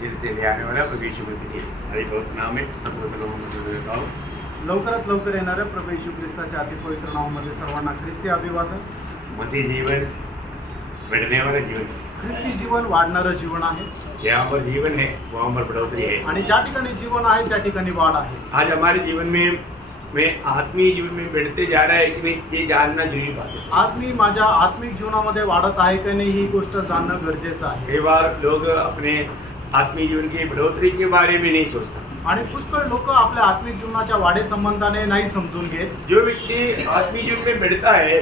इंजील से ले आने वाला प्रभु यीशु मसीह के हरि बहुत नाम में सब लोगों को देता हूँ। लवकरात लवकर येणाऱ्या प्रभू येशू ख्रिस्ताच्या अति पवित्र नावामध्ये सर्वांना ख्रिस्ती अभिवादन। मसीह जीवन बढ़ने वाला जीवन, ख्रिस्ती जीवन वाढणारं जीवन आहे यहाँ पर जीवन है वहाँ पर बढ़ोतरी है। आणि ज्या ठिकाणी जीवन आहे त्या ठिकाणी वाढ आहे। आज हमारे जीवन में आत्मीय जीवन में बढ़ते जा रहा है कि नहीं, ये जानना जरूरी बात है। आज मी माझ्या आत्मिक जीवनामध्ये वाढत आहे की नाही ही गोष्ट जाणणं गरजेचं आहे। कई बार लोग अपने आत्मीय जीवन की बढ़ोतरी के बारे में नहीं सोचता। आणि पुष्कळ लोक आपल्या आत्मिक जीवनाच्या वाढे संबंधाने नाही समजून घेत। जो व्यक्ति आत्मीय जीवन में बढ़ता है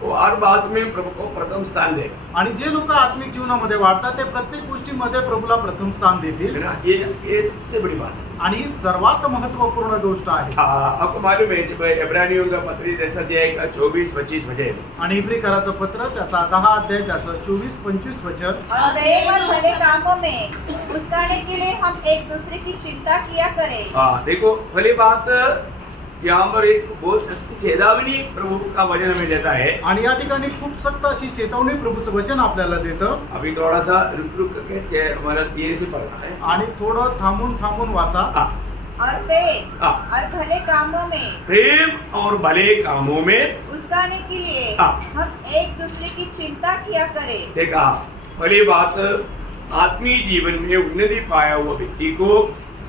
वो हर बात में प्रभु को प्रथम स्थान देगा। आणि जे लोक आत्मिक जीवनामध्ये वाढतात ते प्रत्येक गोष्टीमध्ये प्रभूला प्रथम स्थान देतील। है ना, ये सबसे बड़ी बात है। आणि ही सर्वात महत्त्वपूर्ण गोष्ट आहे। आपको मालूम है जब इब्रानियों का पत्र 10 अध्याय का 24-25 वचन आणि इब्री पत्र त्याचा 10 अध्याय त्याचं 24-25 वचन। और प्रेम और भले कामों में उस्काने के लिए हम एक दूसरे की चिंता किया करें। देखो भली बात यहाँ पर एक बहुत सख्त चेतावनी प्रभु का वचन हमें देता है। आणि या ठिकाणी खूप सक्त अशी चेतावणी प्रभूचं वचन आपल्याला देतं। अभी थोड़ा सा रुक के हमारा धीरे से पढ़ना है आणि थोडं थांबून वाचा। और प्रेम और भले कामों में प्रेम और भले कामों में उस्काने के लिए हम एक दूसरे की चिंता किया करें। देखा भली बात, आत्मीय जीवन में उन्नति पाया हुआ व्यक्ति को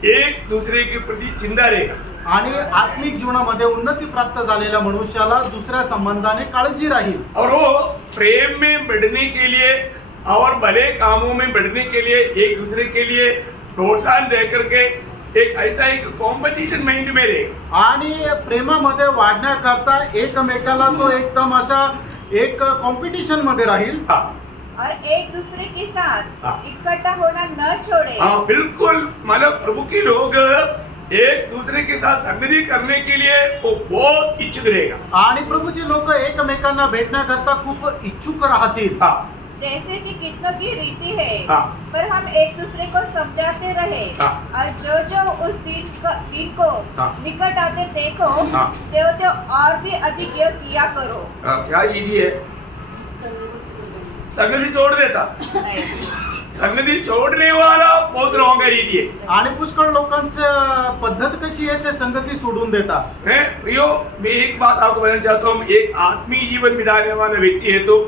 एक दूसरे के प्रति चिंता रहेगा। आणि आत्मिक जीवनामध्ये उन्नती प्राप्त झालेल्या मनुष्याला दुसऱ्या संबंधाने काळजी राहील। और वो प्रेम में बढ़ने के लिए और भले कामों में बढ़ने के लिए एक दूसरे के लिए प्रोत्साहन दे करके एक ऐसा एक कॉम्पिटिशन माइंड में रहे। आणि प्रेमामध्ये वाढण्याकरता एकमेकाला तो एकदम असा एक कॉम्पिटिशन मध्ये राहील। और एक दूसरे के साथ इकट्ठा होना न छोड़े। बिल्कुल, मतलब प्रभु के लोग एक दूसरे के साथ संगति करने के लिए वो बहुत इच्छुक रहेगा। आणि प्रभूचे लोक एकमेकांना भेटण्याकरता खूप इच्छुक राहतील। जैसे कि कितनों की रीति है, हाँ। पर हम एक दूसरे को समझाते रहे। हाँ। और जो उस दिन को हाँ। निकट आते देखो, हाँ। त्यो और भी अधिक ये किया करो। क्या ईदी है? संगति तोड़ देता, संगति छोड़ने वाला बहुत लोगों का रीति है। आणि पुष्कळ लोकांचं पद्धत कशी आहे ते संगती सोडून देतात। प्रियो, मैं एक बात आपको बताना चाहता हूँ, एक आत्मीय जीवन बिताने वाला व्यक्ति है तो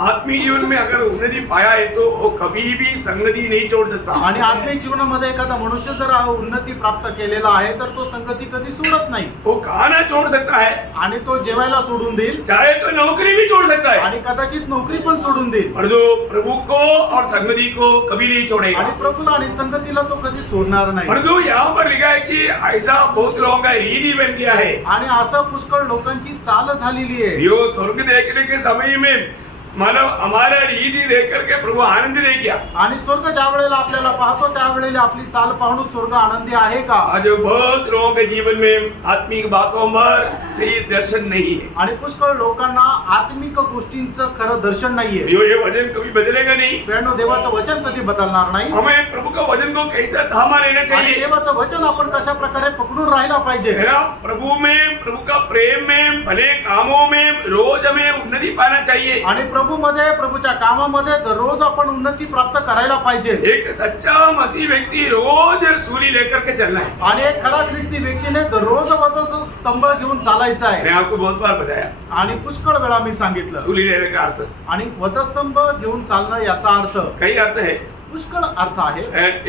आत्मीय जीवन में अगर उन्नति पाया है तो वो कभी भी संगति नहीं छोड़ सकता। आणि आत्मिक जीवनामध्ये एखादा मनुष्य जर उन्नती प्राप्त केलेला आहे तर तो संगती कधी सोडत नाही। वो खाना छोड़ सकता है आणि तो जेवायला सोडून देईल, चाहे तो नौकरी भी छोड़ सकता है, आणि कदाचित नोकरी पण सोडून देईल, और जो प्रभु को और संगति को कभी नहीं छोड़ेगा। आणि प्रभूला आणि संगतीला तो कधी सोडणार नाही। और जो यहाँ पर लिखा है कि ऐसा बहुत लोगों का रीति बन गया है। आणि असं पुष्कळ लोकांची चाल झालेली आहे। यो स्वर्ग देखने के समय में मतलब हमारा रीति देख करके प्रभु आनंद दे गया। आणि स्वर्ग ज्या वेळेला आपल्याला पाहतो त्यावेळेला आपली चाल पाहून स्वर्ग आनंदी आहे का? आज बहुत लोगों के जीवन में आत्मिक बातों पर सही दर्शन नहीं है। आणि पुष्कळ लोकांना आत्मिक गोष्टींचं खरं दर्शन नाहीये। ये वचन कभी बदलेगा नहीं। प्रियांनो, देवाचं वचन कधी बदलणार नाही। हमें प्रभु का वचन को कैसा थामा लेना आणि चाहिए, देवाचं वचन आपण कशा प्रकारे पकडून राहायला पाहिजे। है ना? प्रभु में, प्रभु का प्रेम में, भले कामों में रोज हमें उन्नति पाना चाहिए। आणि प्रभूमध्ये, प्रभूच्या कामामध्ये दररोज आपण उन्नती प्राप्त करायला पाहिजे। एक सच्चा मसीह व्यक्ति रोज सूली लेकर के चलना है। आणि एक खरा ख्रिस्ती व्यक्तीने दररोज वधस्तंभ स्तंभ घेऊन चालायचं आहे। मैं आपको बहुत बार बताया आणि पुष्कळ वेळा मी सांगितलं, सूली लेने का अर्थ आणि वधस्तंभ घेऊन चालणं याचा अर्थ कई अर्थ है। पुष्कळ अर्थ आहे।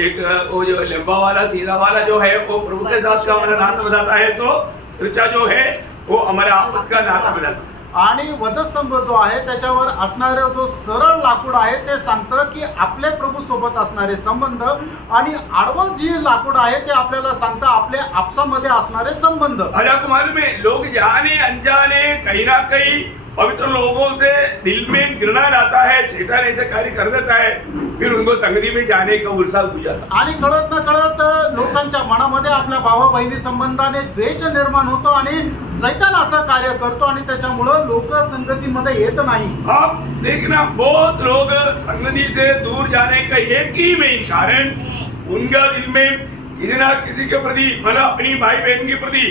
एक वो जो लंबा वाला सीधा वाला जो है वो प्रभु के साथ का हमारा नाता बताता है, तो ऋचा जो है वो हमारा आपस का नाता बताता है। आणि वधस्तंभ जो आहे त्याच्यावर असणारे जो सरळ लाकूड आहे ते सांगतं की आपल्या प्रभू सोबत असणारे संबंध, आणि आडवं जे लाकूड आहे ते आपल्याला सांगतं आपल्या आपसामध्ये असणारे संबंध। आपको मालूम है, लोग जाने अनजाने कहीं ना कहीं पवित्र लोगों से दिल में घृणा लाता है, शैतान ऐसे कार्य कर देता है, फिर उनको संगति में जाने का उत्साह हो जाता। आणि कळत न कळत लोकांच्या मनामध्ये आपल्या भावा बहिणी संबंधाने द्वेष निर्माण होतो आणि शैतान असं कार्य करतो आणि त्याच्यामुळं लोक संगतीमध्ये येत नाही। आप देखना, बहुत लोग संगति से दूर जाने का एक ही मेन कारण उनका दिल में किसी ना किसी के प्रति, मतलब अपनी भाई बहन के प्रति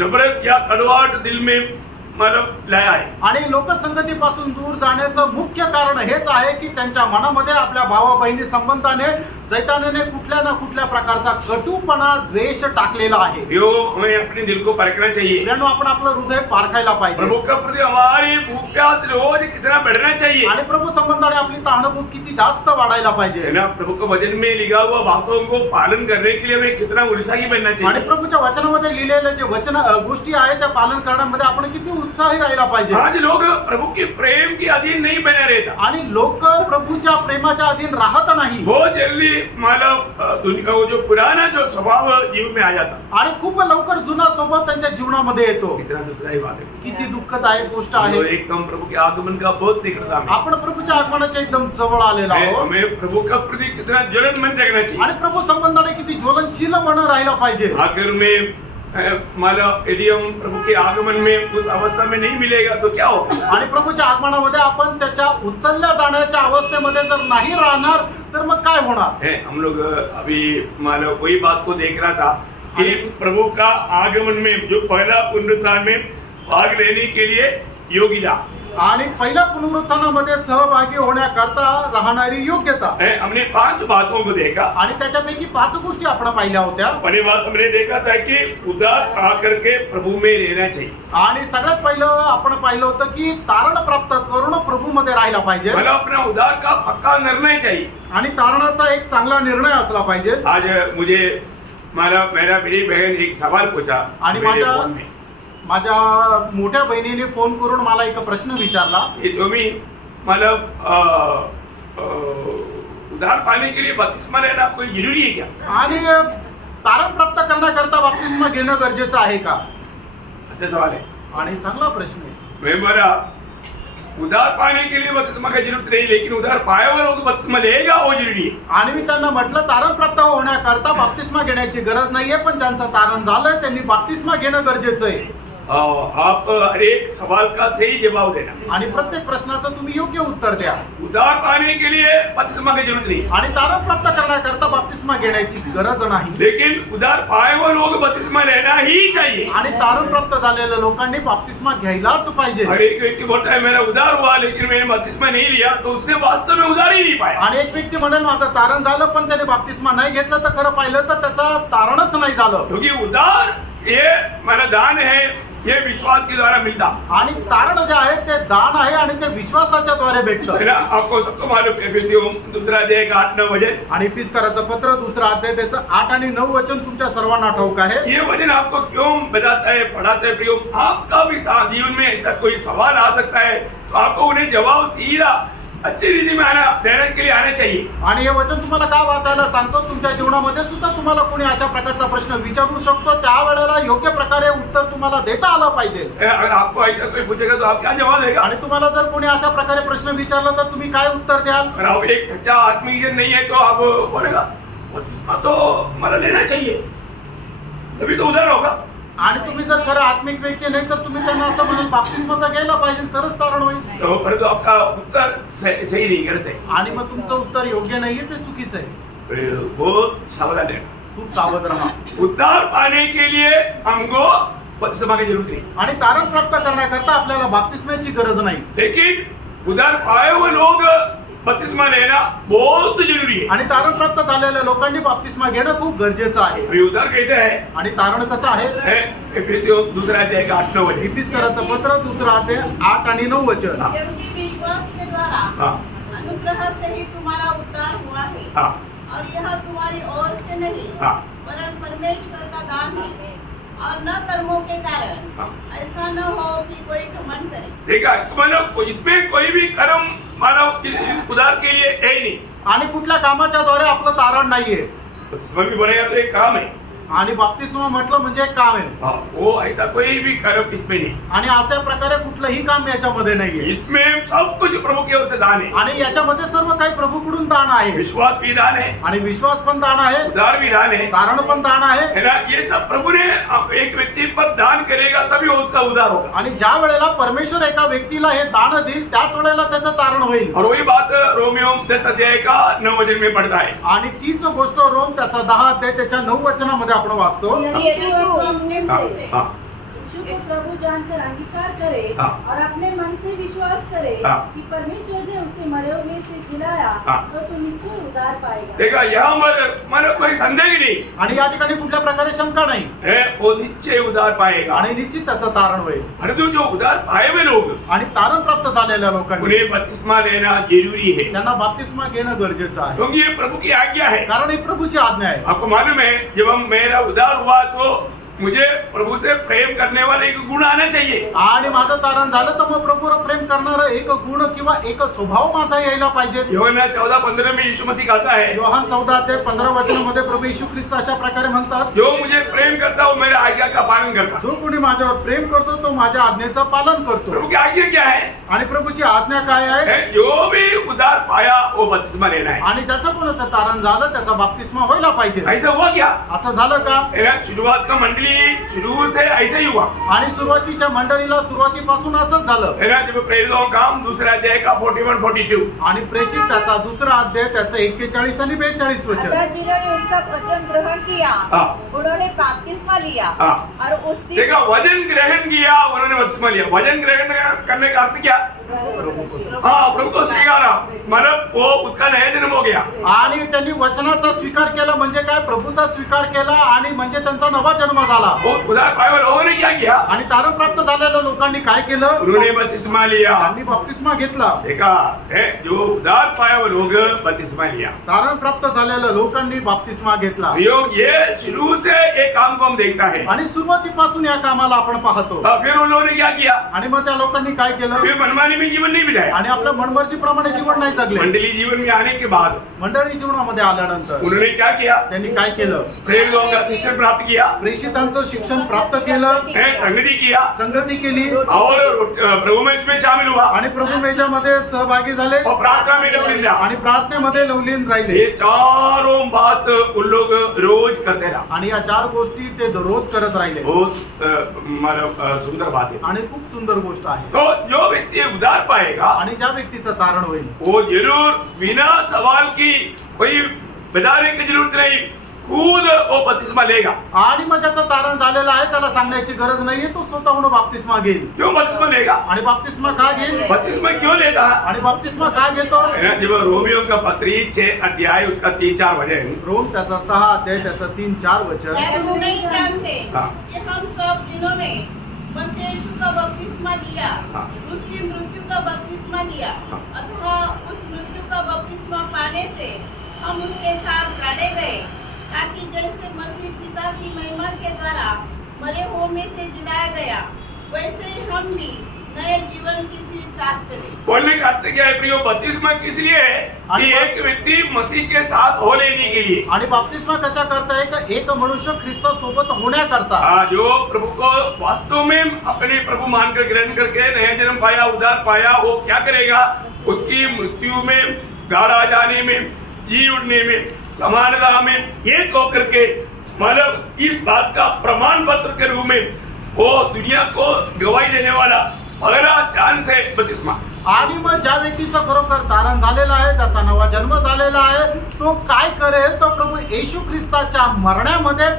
नफरत या कड़वाहट दिल में मतलब लाया है। आणि लोकसंगतीपासून दूर जाण्याचं मुख्य कारण हेच आहे की त्यांच्या मनामध्ये आपल्या भावा बहिणी संबंधाने सैतानाने कुठल्या ना कुठल्या प्रकारचा कटुपणा द्वेष टाकलेला आहे. यो हमें अपने दिल को परखना चाहिए। प्रियांनो, आपण आपलं हृदय पारखायला पाहिजे. प्रभु के प्रति हमारी भूख प्यास रोज कितना बढ़ना चाहिए, आणि प्रभू संबंधाने आपली तहानभूक किती जास्त वाढायला है पाहिजे. ना। प्रभु के वचन में लिखा हुआ बातों को पालन करने के लिए हमें कितना उत्साही बनना आणि चाहिए। प्रभूच्या वचनामध्ये लिहिलेले जे वचन गोष्टी आहेत त्या पालन करण्यामध्ये आपण किती उत्साही राहायला पाहिजे. आज लोग प्रभु के प्रेम के अधीन नहीं बने रहता, आणि लोक प्रभूच्या प्रेमाच्या अधीन राहत नाही. बहुत जल्दी मतलब दुनिया वो जो पुराना जो स्वभाव जीवन में आ जाता। आणि खूप लवकर जुना स्वभाव त्यांच्या जीवनामध्ये येतो. कितना दुखदायी बात है। किती दुःखदायक गोष्ट हम आहे. लोग एकदम प्रभु के आगमन का बहुत निकटता में आपण प्रभूच्या आगमनाच्या एकदम जवळ आलेलो आहोत. हमें प्रभु का प्रति कितना ज्वलन मन रखना चाहिए। आणि प्रभू संबंधाने किती ज्वलनशील मन राहायला पाहिजे. आखिर में मतलब यदि हम प्रभु के आगमन में उस अवस्था में नहीं मिलेगा तो क्या होगा। आणि प्रभूच्या आगमनामध्ये आपण त्याच्या उचलल्या जाण्याच्या अवस्थेमध्ये जर नाही राहणार तर मग काय होणार. है हम लोग अभी मतलब वही बात को देख रहा था कि प्रभु का आगमन में जो पहला पुनरुत्थान में भाग लेने के लिए योग्यता आणि पहिल्या पुनरुत्थानामध्ये सहभागी होण्याकरता राहणारी योग्यता है। हमने 5 बातों को देखा। आणि त्याच्यापैकी 5 गोष्टी आपण पाहिल्या होत्या. पहली बात हमने देखा था कि उदार आकर के प्रभु में रहना चाहिए। आणि सगळ्यात पहिलं आपण पाहिलं होतं की तारण प्राप्त करून प्रभूमध्ये राहायला पाहिजे. मतलब अपना उदार का पक्का निर्णय चाहिए। आणि तारणाचा एक चांगला निर्णय असला पाहिजे. आज मुझे मेरा मेरी बहन एक सवाल पूछा आणि मेरे फोन में माझ्या मोठ्या बहिणीने फोन करून मला एक प्रश्न विचारला कि तुम्ही मतलब उधार पाने के लिए बपतिस्मा लेना कोई जरूरी है क्या। आणि तारण प्राप्त करण्याकरता बपतिस्मा घेणं गरजेचं आहे का. अच्छा सवाल है। आणि चांगला प्रश्न आहे. मैं बोला उधार पाने के लिए बपतिस्मा का जरूरत नहीं, लेकिन उधार पाया हुआ लोग बपतिस्मा लेगा वो जरूरी है। आणि मी त्यांना म्हटलं तारण प्राप्त होण्याकरता बपतिस्मा घेण्याची गरज नाहीये, पण ज्यांचं तारण झालंय त्यांनी बपतिस्मा घेणं गरजेचं आहे. आप हर एक सवाल का सही जवाब देना। आणि प्रत्येक प्रश्नाचं तुम्ही योग्य उत्तर द्या. उधार पाने के लिए बपतिस्मा की जरूरत नहीं, आणि तारण प्राप्त करण्याकरता बपतिस्मा घेण्याची गरज नाही, लेकिन उधार पाए हुए लोग बपतिस्मा लेना ही चाहिए। आणि तारण प्राप्त झालेल्या लोकांनी बपतिस्मा घ्यायलाच पाहिजे. हर एक व्यक्ति बोलता है मेरा उधार हुआ लेकिन मैंने बपतिस्मा नहीं लिया, तो उसने वास्तव में उधार ही नहीं पाया। आणि एक व्यक्ती म्हणेल माझं तारण झालं पण त्याने बपतिस्मा नाही घेतलं, तर खरं पाहिलं तर त्याचं तारणच नाही झालं. क्योंकि उधार ये मेरा दान है, ये विश्वास के द्वारा मिलता। आणि तारण जे आहे ते दान आहे आणि ते विश्वासाच्या द्वारे भेटतं. है ना। आपको सबको मालूम एफएससी दूसरा अध्याय का 8-9 वचन, आणि इफिसकाराचं पत्र 2 अध्याय त्याचं 8 आणि 9 वचन तुमच्या सर्वांना ठाऊक आहे. ये वचन आपको क्यों बताता है, पढ़ाता है प्रियो। आपका भी जीवन में ऐसा कोई सवाल आ सकता है तो आपको उन्हें जवाब सीधा अच्छी रीति में देने के लिए आना चाहिए। आणि हे वचन तुम्हाला का वाचायला सांगतो, तुमच्या जीवनामध्ये सुद्धा तुम्हाला कोणी अशा प्रकारचा प्रश्न विचारू शकतो, त्यावेळेला योग्य प्रकारे उत्तर तुम्हाला देता आलं पाहिजे. अगर आपको ऐसा कोई पूछेगा तो आप क्या जवाब देगा। आणि तुम्हाला जर कोणी अशा प्रकारे प्रश्न विचारला तर तुम्ही काय उत्तर द्याल. अगर आप एक सच्चा आत्मिक जन नहीं है तो आप बोलेगा तो मला लेना चाहिए, तभी तो उधार होगा। आणि तुम्ही जर खरं आत्मिक व्यक्ती नाही तर तुम्ही त्यांना असं म्हणाल बपतिस्मा तर घ्यायला पाहिजे तरच तारण होईल. तो परंतु आपका उत्तर सही नहीं करते। आणि मग तुमचं उत्तर योग्य नाहीये, ते चुकीचं आहे. बहुत सावधान है। खूप सावध राहा. उद्धार पाने के लिए हमको बपतिस्मा की जरूरत नहीं, आणि तारण प्राप्त करण्याकरता आपल्याला बपतिस्म्याची गरज नाही, लेकिन उद्धार पाए हुए लोग बपतिस्मा लेना बहुत जरूरी है। आणि तारण प्राप्त झालेल्या लोकांनी बपतिस्मा घेणं खूप गरजेचं आहे. अभी उद्धार कैसे है, आणि तारण कसं आहे. एफएससी दूसरा अध्याय का 8-9 वचन, इफिसकाराचं पत्र 2 अध्याय 8 आणि 9 वचन. हाँ। क्योंकि विश्वास के द्वारा हाँ अनुग्रह से ही तुम्हारा उद्धार हुआ है, हाँ और यह तुम्हारी ओर से नहीं हाँ वरन परमेश्वर का दान है, और न कर्मों के कारण, हाँ। ऐसा न हो कि कोई घमंड करे। देखा, मतलब इसमें कोई भी कर्म मानव इस उद्धार के लिए है ही नहीं। आणि कुठल्या कामाच्या द्वारे आपलं तारण नाहीये. बपतिस्मा भी बोलेगा तो एक काम है। आणि बपतिस्मा म्हटलं म्हणजे एक काम आहे. हाँ, वो ऐसा कोई भी कर्म इसमें नहीं। आणि अशा प्रकारे कुठलंही काम याच्यामध्ये नाहीये. इसमें सब कुछ प्रभु की ओर से दान है। आणि याच्यामध्ये सर्व काही प्रभूकडून दान आहे. विश्वास भी दान है, आणि विश्वास पण दान आहे, उधार भी दान है, तारण पण दान आहे. है ना। ये सब प्रभु ने एक व्यक्ति पर दान करेगा तभी वो उसका उधार होगा। आणि ज्या वेळेला परमेश्वर एका व्यक्तीला हे दान देईल त्याच वेळेला त्याचं तारण होईल. और वही बात रोमियो 10 अध्याय का 9 वचन में पढ़ता है। आणि तीच गोष्ट रोम त्याचा 10 अध्याय त्याच्या 9 वचनामध्ये आपण वाचतो. यदि तू हाँ, हाँ, यीशु को प्रभु जानकर अंगीकार करे हाँ। और अपने मन से विश्वास करे हाँ। कि परमेश्वर ने उसे मरे हुए में से जिलाया हाँ। तो तू निश्चय उद्धार पाएगा। देखा यहाँ मला कोई संदेह नहीं आणि या ठिकाणी कुठल्या प्रकारे शंका नाही है, वो निश्चय उधार पाएगा। आणि निश्चित त्याचं तारण होईल परंतु जो उधार पाए हुए लोग आणि तारण प्राप्त झालेल्या लोकांनी उन्हें बपतिस्मा लेना जरूरी है, त्यांना बाप्तिस्मा घेणं गरजेचं आहे, क्योंकि ये प्रभु की आज्ञा है। कारण ही प्रभूची आज्ञा आहे. आपको मालूम है जब हम मेरा उधार हुआ तो मुझे प्रभु से प्रेम करने वाला एक गुण आना चाहिए। आणि माझं तारण झालं तर मग प्रभूवर प्रेम करणारं एक गुण किंवा एक स्वभाव माझा यायला पाहिजे. यूहन्ना 14:15 में यीशु मसीह कहता है, योहान 14:15 वचनामध्ये प्रभू येशू ख्रिस्त अशा प्रकारे म्हणतात, जो मुझे प्रेम करता वो मेरे आज्ञा का पालन करता। जो कोणी माझ्यावर प्रेम करतो तो माझ्या आज्ञेचं पालन करतो. प्रभु की आज्ञा क्या है? आणि प्रभूची आज्ञा काय आहे? है, जो भी उधार पाया वो बपतिस्मा लेना है। आणि ज्याचं कोणाचं तारण झालं त्याचा बाप्तिस्मा व्हायला पाहिजे. ऐसा हुआ क्या? असं झालं का? है ना, शुरुआत का मंडली शुरू से ऐसे ही हुआ आणि सुरुवातीच्या मंडळीला सुरुवातीपासून असंच झालं. है ना। जब प्रेरितों का काम दूसरा अध्याय का 41-42 आणि प्रेषित त्याचा दुसरा अध्याय त्याचं 41 आणि 42 वचन. अतः जिन्होंने उसका वचन ग्रहण किया हाँ। उन्होंने बपतिस्मा लिया हाँ। और उस दिन देखा, वजन ग्रहण किया उन्होंने बपतिस्मा लिया। वजन ग्रहण करने का अर्थ क्या? हाँ, प्रभु को स्वीकारा, मतलब वो उसका नया जन्म हो गया। आणि त्यांनी वचनाचा स्वीकार केला म्हणजे काय? प्रभूचा स्वीकार केला आणि म्हणजे त्यांचा नवा जन्म झाला. वो उधार पाए हुए लोगों ने क्या किया? आणि तारण प्राप्त झालेल्या लोकांनी काय केलं? उन्होंने बपतिस्मा लिया। त्यांनी बाप्तिस्मा घेतला. देखा है, जो उधार पाए हुए लोग बपतिस्मा लिया। तारण प्राप्त झालेल्या लोकांनी बाप्तिस्मा घेतला. ये शुरू से एक काम को हम देखता है। आणि सुरुवातीपासून या कामाला आपण पाहतो. फिर उन लोगों ने क्या किया? आणि मग त्या लोकांनी काय केलं? फिर मनमानी में जीवन नहीं बिताया। आणि आपल्या मनमर्जीप्रमाणे जीवन नाही जगले. मंडली जीवन में आने के बाद मंडळी जीवनामध्ये आल्यानंतर उन्होंने क्या किया? त्यांनी काय केलं? प्रेरितों का शिक्षण प्राप्त किया, प्रेषितांचं शिक्षण प्राप्त केलं, है, संगति किया संगती केली और प्रभु में इसमें शामिल हुआ आणि प्रभू मेजामध्ये सहभागी झाले और प्रार्थना में लवलीन रहा। आणि प्रार्थनेमध्ये लवलीन राहिले. ये चारों बात उन लोग रोज करते रहा। आणि या 4 गोष्टी ते दररोज करत राहिले. बहुत मतलब सुंदर बात है। आणि खूप सुंदर गोष्ट आहे. तो जो व्यक्ति उधार पाएगा आणि ज्या व्यक्तीचं तारण होईल वो जरूर बिना सवाल की कोई बताने की जरूरत नहीं, खुद वो बपतिस्मा लेगा। आणि मग ज्याचं तारण झालेलं आहे त्याला सांगण्याची गरज नाहीये, तो स्वतःहून बाप्तिस्मा घेईल. क्यों बपतिस्मा लेगा? आणि बाप्तिस्मा का घेईल? बपतिस्मा क्यों लेता है? आणि बाप्तिस्मा का घेतो? है ना, जब रोमियो का पत्री 6 अध्याय उसका 3-4 वचन। रोम त्याचा 6 अध्याय त्याचं 3-4 वचन. क्या तुम नहीं जानते हाँ। कि हम सब जिन्होंने मसीह यीशु का बपतिस्मा लिया हाँ। उसकी मृत्यु का बपतिस्मा लिया हाँ। अथवा उस मृत्यु का बपतिस्मा पाने से हम उसके साथ गाड़े गए, ताकि जैसे मसीह पिता की महिमा के द्वारा मरे हुओं में से जिलाया गया, वैसे ही हम भी नए जीवन की सी चाल चले। बोलने का अर्थ क्या है प्रियो? बपतिस्मा किस लिए है? कि एक व्यक्ति मसीह के साथ हो लेने के लिए। आणि बाप्तिस्मा कशा करता है? का एक मनुष्य ख्रिस्ता सोबत होण्याकरता. जो प्रभु को वास्तव में अपने प्रभु मानकर ग्रहण करके नया जन्म पाया, उद्धार पाया, वो क्या करेगा? उसकी मृत्यु में, गाड़ा जाने में, जी उठने में, समानता में एक होकर के, मतलब इस बात का प्रमाण पत्र के रूप में वो दुनिया को गवाही देने वाला पहला चांस है बपतिस्मा। आणि मग ज्या व्यक्तीचं खरोखर तारण झालेलं आहे, ज्याचा नवा जन्म झालेला आहे, तो काय करेल? तो प्रभू येशू ख्रिस्ताच्या मरण्यामध्ये,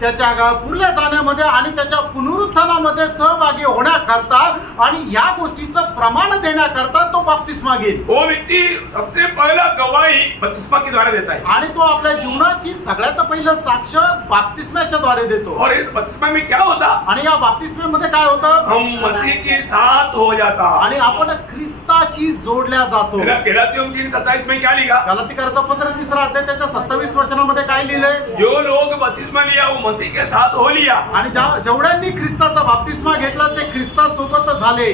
त्याच्या पुरल्या जाण्यामध्ये आणि त्याच्या पुनरुत्थानामध्ये सहभागी होण्याकरता आणि या गोष्टीचं प्रमाण देण्याकरता तो बाप्तिस्मा घेईल. वो व्यक्ति सबसे पहला गवाही बपतिस्मा के द्वारा देता है। आणि तो आपल्या जीवनाची सगळ्यात पहिलं साक्ष बाप्तिस्म्याच्या द्वारे देतो. और इस बपतिस्मा में क्या होता? आणि या बाप्तिस्म्यामध्ये काय होतं? हम मसीह के साथ हो जाता। आणि आपण ख्रिस्ताशी जोडल्या जातो. गलातियों 3:27 में क्या लिखा? गलातीकराचा पत्र 3 अध्याय त्याच्या 27 वचनामध्ये काय लिहिलंय? जो लोग बपतिस्मा लिया वो मसीह के साथ हो लिया। आणि जेवढ्यांनी ख्रिस्ताचा बाप्तिस्मा घेतला ते ख्रिस्ता सोबत झाले.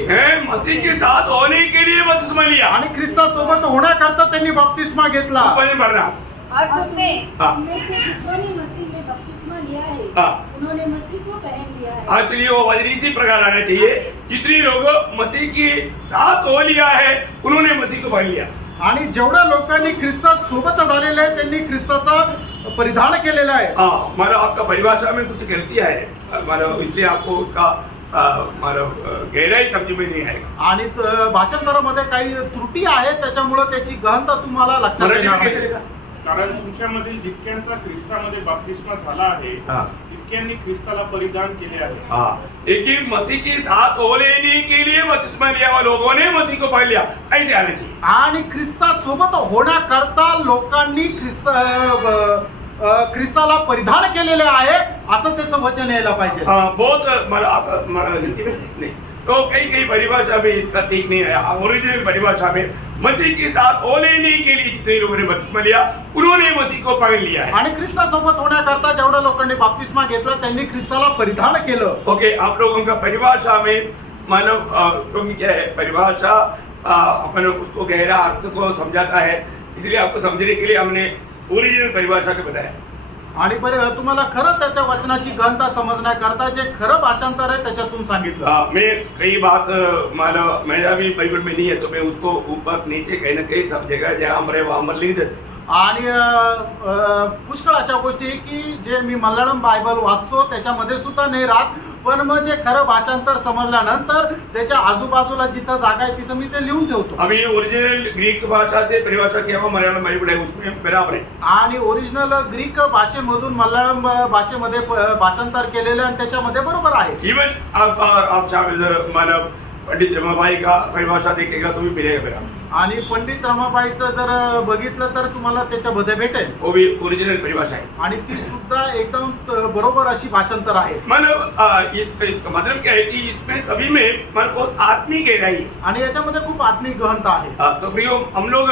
मसीह के साथ होने के लिए बपतिस्मा लिया। आणि ख्रिस्ता सोबत होण्याकरता त्यांनी बाप्तिस्मा घेतला. वचन पढ़ना। और तुमने हाँ। उनमें से जितनों ने मसीह में बपतिस्मा लिया है हाँ। उन्होंने मसीह को पहन लिया है। हाँ, चलिए वो वजन इसी प्रकार आना चाहिए। जितने लोग मसीह के साथ हो लिया है उन्होंने मसीह को पहन लिया। आणि जेवढ्या लोकांनी ख्रिस्ता सोबत झालेले आहे त्यांनी ख्रिस्ताचा परिधान केलेला आहे. हाँ, मतलब आपका परिभाषा में कुछ गलतियां है, मतलब इसलिए आपको उसका मतलब गहराई समझ में नहीं आएगा। आणि भाषांतरामध्ये काही त्रुटी आहे, त्याच्यामुळे त्याची गहनता तुम्हाला लक्षात मराठी येणार में कैसे नाही. लिखा? कारण तुमच्यामधील जितक्यांचा ख्रिस्तामध्ये बपतिस्मा झाला आहे हाँ। तितक्यांनी ख्रिस्ताला परिधान केले आहे। हाँ, लेकिन मसीह की साथ हो लेने के लिए बपतिस्मा लिया हुआ लोगों ने मसीह को पकड़ लिया, ऐसे आना चाहिए। आणि ख्रिस्तासोबत होण्याकरता लोकांनी ख्रिस्ताला परिधान केलेले आहे असं त्याचं वचन यायला पाहिजे। बहुत हिंदी में नहीं, तो कई परिभाषा में इसका ठीक नहीं है। ओरिजिनल परिभाषा में मसीह के साथ हो लेने के लिए जितने लोगों ने बपतिस्मा लिया उन्होंने मसीह को पकड़ लिया है। आणि ख्रिस्तासोबत होण्याकरता जेवढ्या लोकांनी बपतिस्मा घेतला त्यांनी ख्रिस्ताला परिधान केलं। ओके, आप लोगों का परिभाषा में मानव क्योंकि क्या है परिभाषा अपन उसको गहरा अर्थ को समझाता है, इसलिए आपको समझने के लिए हमने ओरिजिनल परिभाषा को बताया। आणि तुम्हाला खरं त्याच्या वचनाची गहनता समजण्याकरता जे खरं भाषांतर आहे त्याच्यातून सांगितलं। मैं कई बात मानव मेरा भी बाइबल में नहीं है तो मैं उसको ऊपर नीचे कहीं ना कहीं सब जगह जहाँ हम रहे वहाँ हम लिख देते। आणि पुष्कळ अशा गोष्टी की जे मी मल्याळम बायबल वाचतो त्याच्यामध्ये सुद्धा नाही राहत, पण मग जे खरं भाषांतर समजल्यानंतर त्याच्या आजूबाजूला जिथं जागा आहे तिथं मी ते लिहून ठेवतो। अभी ओरिजिनल ग्रीक भाषा से परिभाषा किया हुआ मलयालम बाइबल है उसमें बराबर है। आणि ओरिजिनल ग्रीक भाषेमधून मल्याळम भाषेमध्ये भाषांतर केलेलं आणि त्याच्यामध्ये बरोबर आहे। इवन आप शायद मानव पंडित रमाबाई का परिभाषा देखेगा तो भी मिलेगा मेरा। आणि पंडित रमाबाईचं जर बघितलं तर तुम्हाला त्याच्यामध्ये भेटेल, वो भी ओरिजिनल परिभाषा है। आणि ती सुद्धा एकदम बरोबर अशी भाषांतर आहे। मानव इसका मतलब क्या है कि इसमें सभी में मानव बहुत आत्मिक गहराई है। आणि याच्यामध्ये खूप आत्मिक गहनता आहे। तो प्रियो हम लोग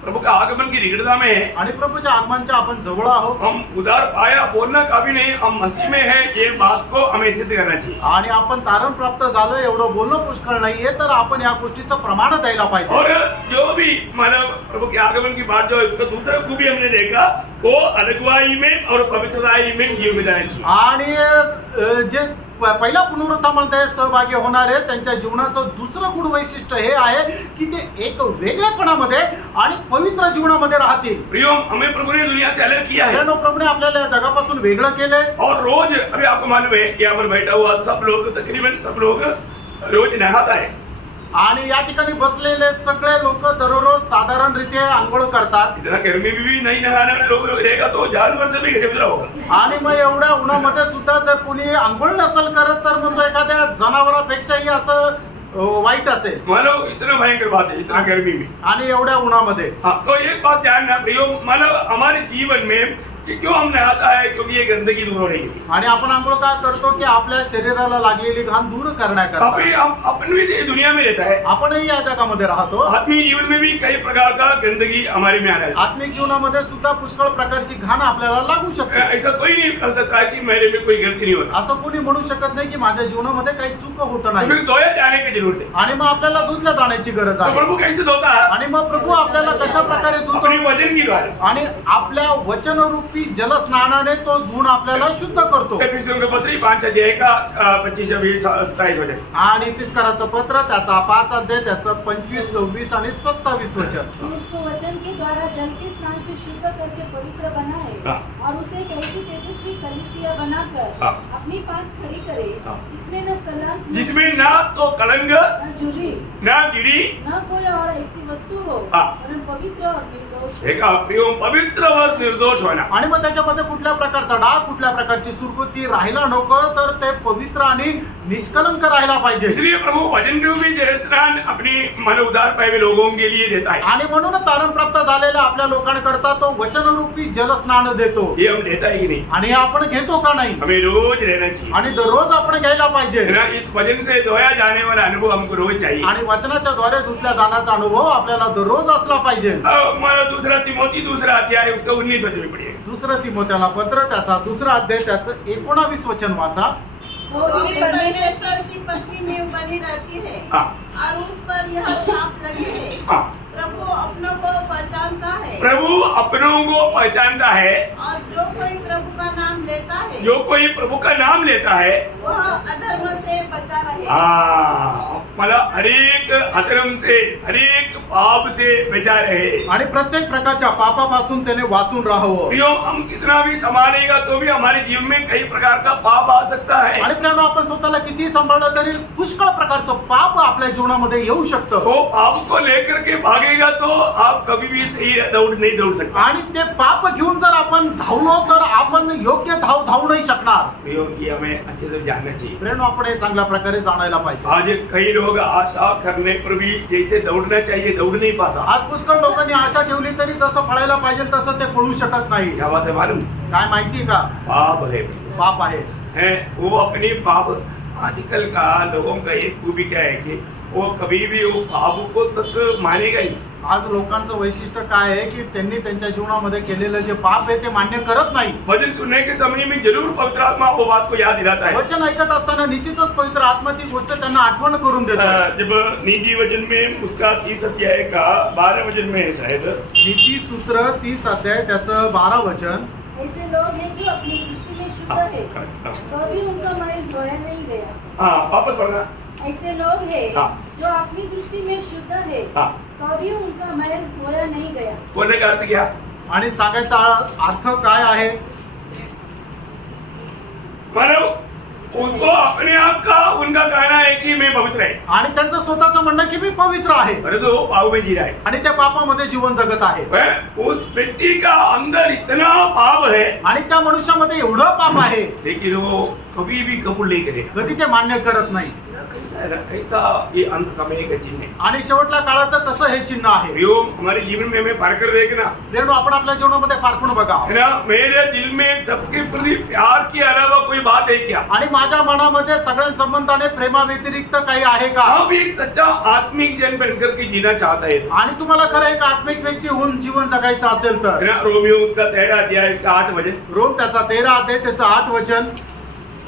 प्रभु का आगमन की निकटता में है, आणि प्रभूच्या आगमनाच्या आपण जवळ आहोत। हम उधार पाया बोलना काफी नहीं, हम मसीह में है ये बात को हमें सिद्ध करना चाहिए। आणि आपण तारण प्राप्त झालं एवढं बोलणं पुष्कळ नाहीये, तर आपण या गोष्टीचं प्रमाण द्यायला पाहिजे। और जो भी मानव प्रभु के आगमन की बात जो है उसका दूसरा खूबी हमने देखा वो अलगवाई में और पवित्रताई में जीव बिताना चाहिए। आणि जे पहिल्या पुनरुत्थानामध्ये सहभागी होणारे त्यांच्या जीवनाचं दुसरं गुण वैशिष्ट्य हे आहे की ते एक वेगळेपणामध्ये आणि पवित्र जीवनामध्ये राहतील। प्रियो हमें प्रभु ने दुनिया से अलग किया है प्रभूने आपल्याला या जगापासून वेगळं केलंय। और रोज अभी आपको मालूम है यहाँ पर बैठा हुआ सब लोग तकरीबन सब लोग रोज नहाता है। आणि या ठिकाणी बसलेले सगळे लोक दररोज साधारण रीते आंघोळ करतात। इतना गर्मी में भी नहीं नहाने वाले लोग रहेगा तो जानवर से भी गजबजरा होगा। आणि मग एवढ्या उन्हामध्ये सुद्धा जर कोणी आंघोळ नसेल करत तर मग तो एखाद्या जनावरापेक्षाही असं वाईट असेल। मानव इतना भयंकर बात है इतना गर्मी में आणि एवढ्या उन्हामध्ये। हाँ, तो एक बात ध्यान रखना प्रियो मानव हमारे जीवन में कि क्यों हम नहाता है, क्योंकि ये गंदगी दूर होने के लिए। आणि आपण आंघोळ का करतो की आपल्या शरीराला लागलेली घाण दूर करण्याकरता। अभी हम अपन भी ये दुनिया में रहता है, आपणही या जगामध्ये राहतो। आत्मिक जीवन में भी कई प्रकार का गंदगी हमारे में आ रहा है। आत्मिक जीवनामध्ये सुद्धा पुष्कळ प्रकारची घाण आपल्याला लागू शकते। ऐसा कोई नहीं कर सकता कि मेरे में कोई गलती नहीं होता। असं कोणी म्हणू शकत नाही की माझ्या जीवनामध्ये काही चूक होत तो नाही। फिर धोया जाने की जरूरत है। आणि मग आपल्याला धुतल्या जाण्याची गरज तो आहे। प्रभु कैसे धोता है? आणि मग प्रभू आपल्याला कशा प्रकारे धुतो? अपनी वजन की द्वारा। आणि आपल्या वचनरूपी जलस्नानाने तो धुवून आपल्याला शुद्ध करतो। एफिसियों के पत्री 5 अध्याय का 25 20 27 वचन। आणि इफिसकाराचं पत्र त्याचा 5 अध्याय त्याचं 25 26 आणि 27 वचन। तू उसको वचन के द्वारा जल के स्नान से शुद्ध करके पवित्र बनाए हाँ। और उसे एक ऐसी तेजस्वी कलीसिया बनाकर हाँ। अपने पास खड़ी करे, हाँ। इसमें न कलंक जिसमें ना तो कलंक न झुर्री ना गिरी न कोई और ऐसी वस्तु हो, हाँ। वरन पवित्र और निर्दोष। देखा प्रियो पवित्र और निर्दोष होना। आणि मग त्याच्यामध्ये कुठल्या प्रकारचा डाग कुठल्या प्रकारची सुरकुती राहिला नको, तर ते पवित्र आणि निष्कलंक राहायला पाहिजे। इसलिए प्रभु वचन रूपी जलस्नान अपनी मन उद्धार पाए हुए लोगों के लिए देता है। आणि म्हणून तारण प्राप्त झालेल्या आपल्या लोकांकरता तो वचनरूपी जलस्नान देतो। ये हम लेता ही नहीं, आणि आपण घेतो का नाही? हमें रोज रहना चाहिए। आणि दररोज आपण घ्यायला पाहिजे। है ना, इस वचन से धोया जाने वाला अनुभव हमको रोज चाहिए। आणि वचनाच्या द्वारे धुतल्या जाण्याचा अनुभव आपल्याला दररोज असला पाहिजे। हमारा दूसरा तिमोथी दूसरा अध्याय उसका 19 वचन में पढ़िए। दुसरं तिमोथेला पत्र त्याचा 2 अध्याय त्याचं 19 वचन वाचा। वो वो भी भी परमेश्वर परमेश्वर की पत्नी में बनी रहती है हाँ और उस पर यह छाप लगी है, हाँ, प्रभु अपनों को पहचानता है प्रभु अपनों को पहचानता है और जो कोई प्रभु का नाम लेता है जो कोई प्रभु का नाम लेता है वह अधर्म से बचा रहे। मला हरेक अधर्म से हरेक पाप से बचा रहे। आणि प्रत्येक प्रकारच्या पापापासून त्याने वाचून राहावं। प्रियो, हम कितना भी संभालेगा तो भी हमारे जीवन में कई प्रकार का पाप आ सकता है। आणि प्रियानो, आपण स्वतःला किती सांभाळलं तरी पुष्कळ प्रकारचं पाप आपल्या जीवनामध्ये येऊ शकतं। तो पाप को लेकर के भागेगा तो आप कभी भी सही नहीं दौड़ सकते। आणि ते पाप घेऊन जर आपण धावलो तर आपण योग्य धावू नाही शकणार। प्रियो, ये हमें अच्छे से जानना चाहिए। प्रियानो, आपण हे चांगल्या प्रकारे जाणायला पाहिजे। आज कई लोग आशा करने पर भी जैसे दौड़ना चाहिए दौड़ नहीं पाता। आज पुष्कळ लोकांनी आशा ठेवली तरी जसं पळायला पाहिजे तसं ते पळू शकत नाही। क्या बात है मालूम? काय माहिती का? पाप है, पाप आहे। वो अपनी पाप। आजकल का लोगों का एक खूबी क्या है कि वो कभी भी वो पाप को तक मानेगा नहीं। आज लोकांचं वैशिष्ट्य काय आहे की त्यांनी त्यांच्या जीवनामध्ये केलेलं जे पाप आहे ते मान्य करत नाही। भजन सुनने के समय में जरूर पवित्र आत्मा वो बात को याद दिलाता है। वचन ऐकत असताना निश्चितच पवित्र आत्मा ती गोष्ट त्यांना आठवण करून देतो। जब नीति वचन में उसका 30 अध्याय का 12 वचन में है शायद, नीति सूत्र 30 अध्याय त्याचं 12 वचन। ऐसे लोग हैं जो अपनी दृष्टि में शुद्ध है, कभी उनका मैल धोया नहीं गया। वापस पढ़ना। ऐसे लोग हैं हाँ। जो अपनी दृष्टि में शुद्ध है, हाँ। कभी उनका मैल धोया नहीं गया। बोलने का अर्थ क्या? आणि सांगायचा अर्थ काय आहे? मानव उनको अपने आप का उनका कहना है कि मैं पवित्र है, आणि त्यांचं स्वतःचं म्हणणं की मी पवित्र आहे, परंतु वो पाप में जी रहा है। आणि त्या पापामध्ये जीवन जगत आहे। वह उस व्यक्ति का अंदर इतना पाप है, आणि त्या मनुष्यामध्ये एवढं पाप आहे लेकिन वो कभी भी कबूल नहीं करेगा। कधी ते मान्य करत नाही। कैसा ये अंत समय का चिन्ह है। आणि शेवटल्या काळाचं कसं हे चिन्ह आहे? प्रियो, हमारे जीवन में हमें पार कर देखना प्रियानो, आपण आपल्या जीवनामध्ये पारखून बघा। है ना। मेरे दिल में सबके प्रति प्यार के अलावा कोई बात है क्या? आणि माझ्या मनामध्ये सगळ्या संबंधाने प्रेमा व्यतिरिक्त काही आहे का? आप एक सच्चा आत्मिक जन बनकर के जीना चाहता है, आणि तुम्हाला खरं एक आत्मिक व्यक्ती होऊन जीवन जगायचं असेल है तर ना। रोमियो उसका 13 अध्याय इसका 8 वचन। रोम त्याचा 13 अध्याय त्याचं 8 वचन।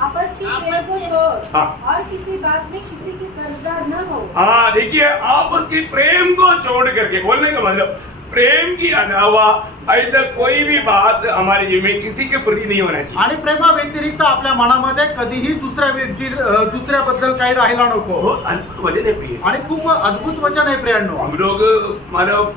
आपस की प्रेम को छोड़ हाँ। और किसी बात में किसी के कर्जदार न हो। हाँ, देखिए, आपस की प्रेम को छोड़ करके, बोलने का मतलब प्रेम के अलावा ऐसा कोई भी बात हमारे जीवन में किसी के प्रति नहीं होना चाहिए। आणि प्रेमा व्यतिरिक्त आपल्या मनामध्ये कधीही दुसऱ्याबद्दल काही राहिला नको। बहुत अद्भुत वचन है प्रिय। आणि खूप अद्भुत वचन आहे प्रियांनो। हम लोग मानव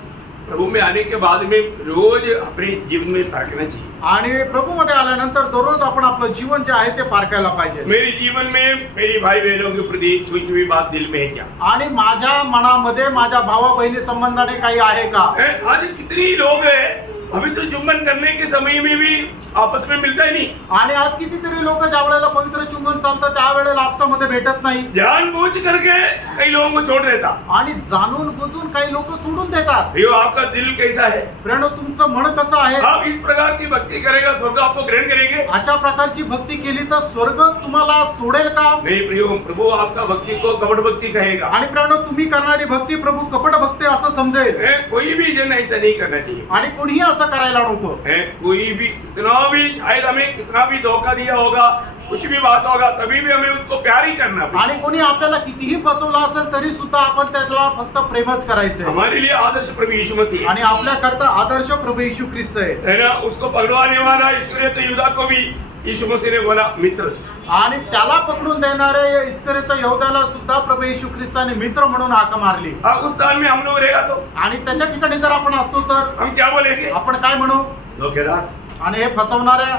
प्रभु में आने के बाद में रोज अपने जीवन में पारखना चाहिए। आणि प्रभू मध्ये आल्यानंतर दररोज आपण आपलं जीवन जे आहे ते पारखायला पाहिजे। मेरे जीवन में मेरी भाई बहनों के प्रति कुछ भी बात दिल में है क्या? आणि माझ्या मनामध्ये माझ्या भावा बहिणी संबंधाने काही आहे का? आज कितनी लोग हैं अभी तो चुंबन करने के समय में भी आपस में मिलता ही नहीं। आणि आज कितीतरी लोक ज्या वेळेला पवित्र चुंबन चालतं त्यावेळेला आपसामध्ये भेटत नाही। जानबूझ करके कई लोगों को छोड़ देता। आणि जाणून बुजून काही लोक सोडून देतात। भैया, आपका दिल कैसा है? प्रियानो, तुमचं मन कसं आहे? आप इस प्रकार की भक्ति करेगा स्वर्ग आपको ग्रहण करेंगे? अशा प्रकारची भक्ती केली तर स्वर्ग तुम्हाला सोडेल का? नहीं प्रियो, प्रभु आपका भक्ति को कपट भक्ति कहेगा। आणि प्रियानो, तुम्ही करणारी भक्ती प्रभू कपट भक्ती असं समजेल। कोई भी जन ऐसा नहीं करना चाहिए। आणि कोणीही असं करायला नको। कोई भी कितना भी शायद हमें कितना भी धोखा दिया होगा, कुछ भी बात होगा, तभी भी हमें उसको प्यार ही करना पड़ेगा। आणि कोणी आपल्याला कितीही फसवलं असेल तरी सुद्धा आपण त्याला फक्त प्रेमच करायचंय। हमारे लिए आदर्श प्रभु यीशु मसीह आणि आपल्या करता आदर्श प्रभू येशू ख्रिस्त है ना। उसको पकड़वाने वाला इस्करियोत यहूदा को भी यीशु मसीह ने बोला मित्र। आणि त्याला पकडून देणारे इस्करियोत यहूदाला सुद्धा प्रभू येशू ख्रिस्ताने मित्र म्हणून हाक मारली। उस स्थान में हम लोग रहेगा तो आणि त्याच्या ठिकाणी जर आपण असतो तर हम क्या बोलेंगे? आपण काय म्हणू? धोखेदार, आणि हे फसवणाऱ्या,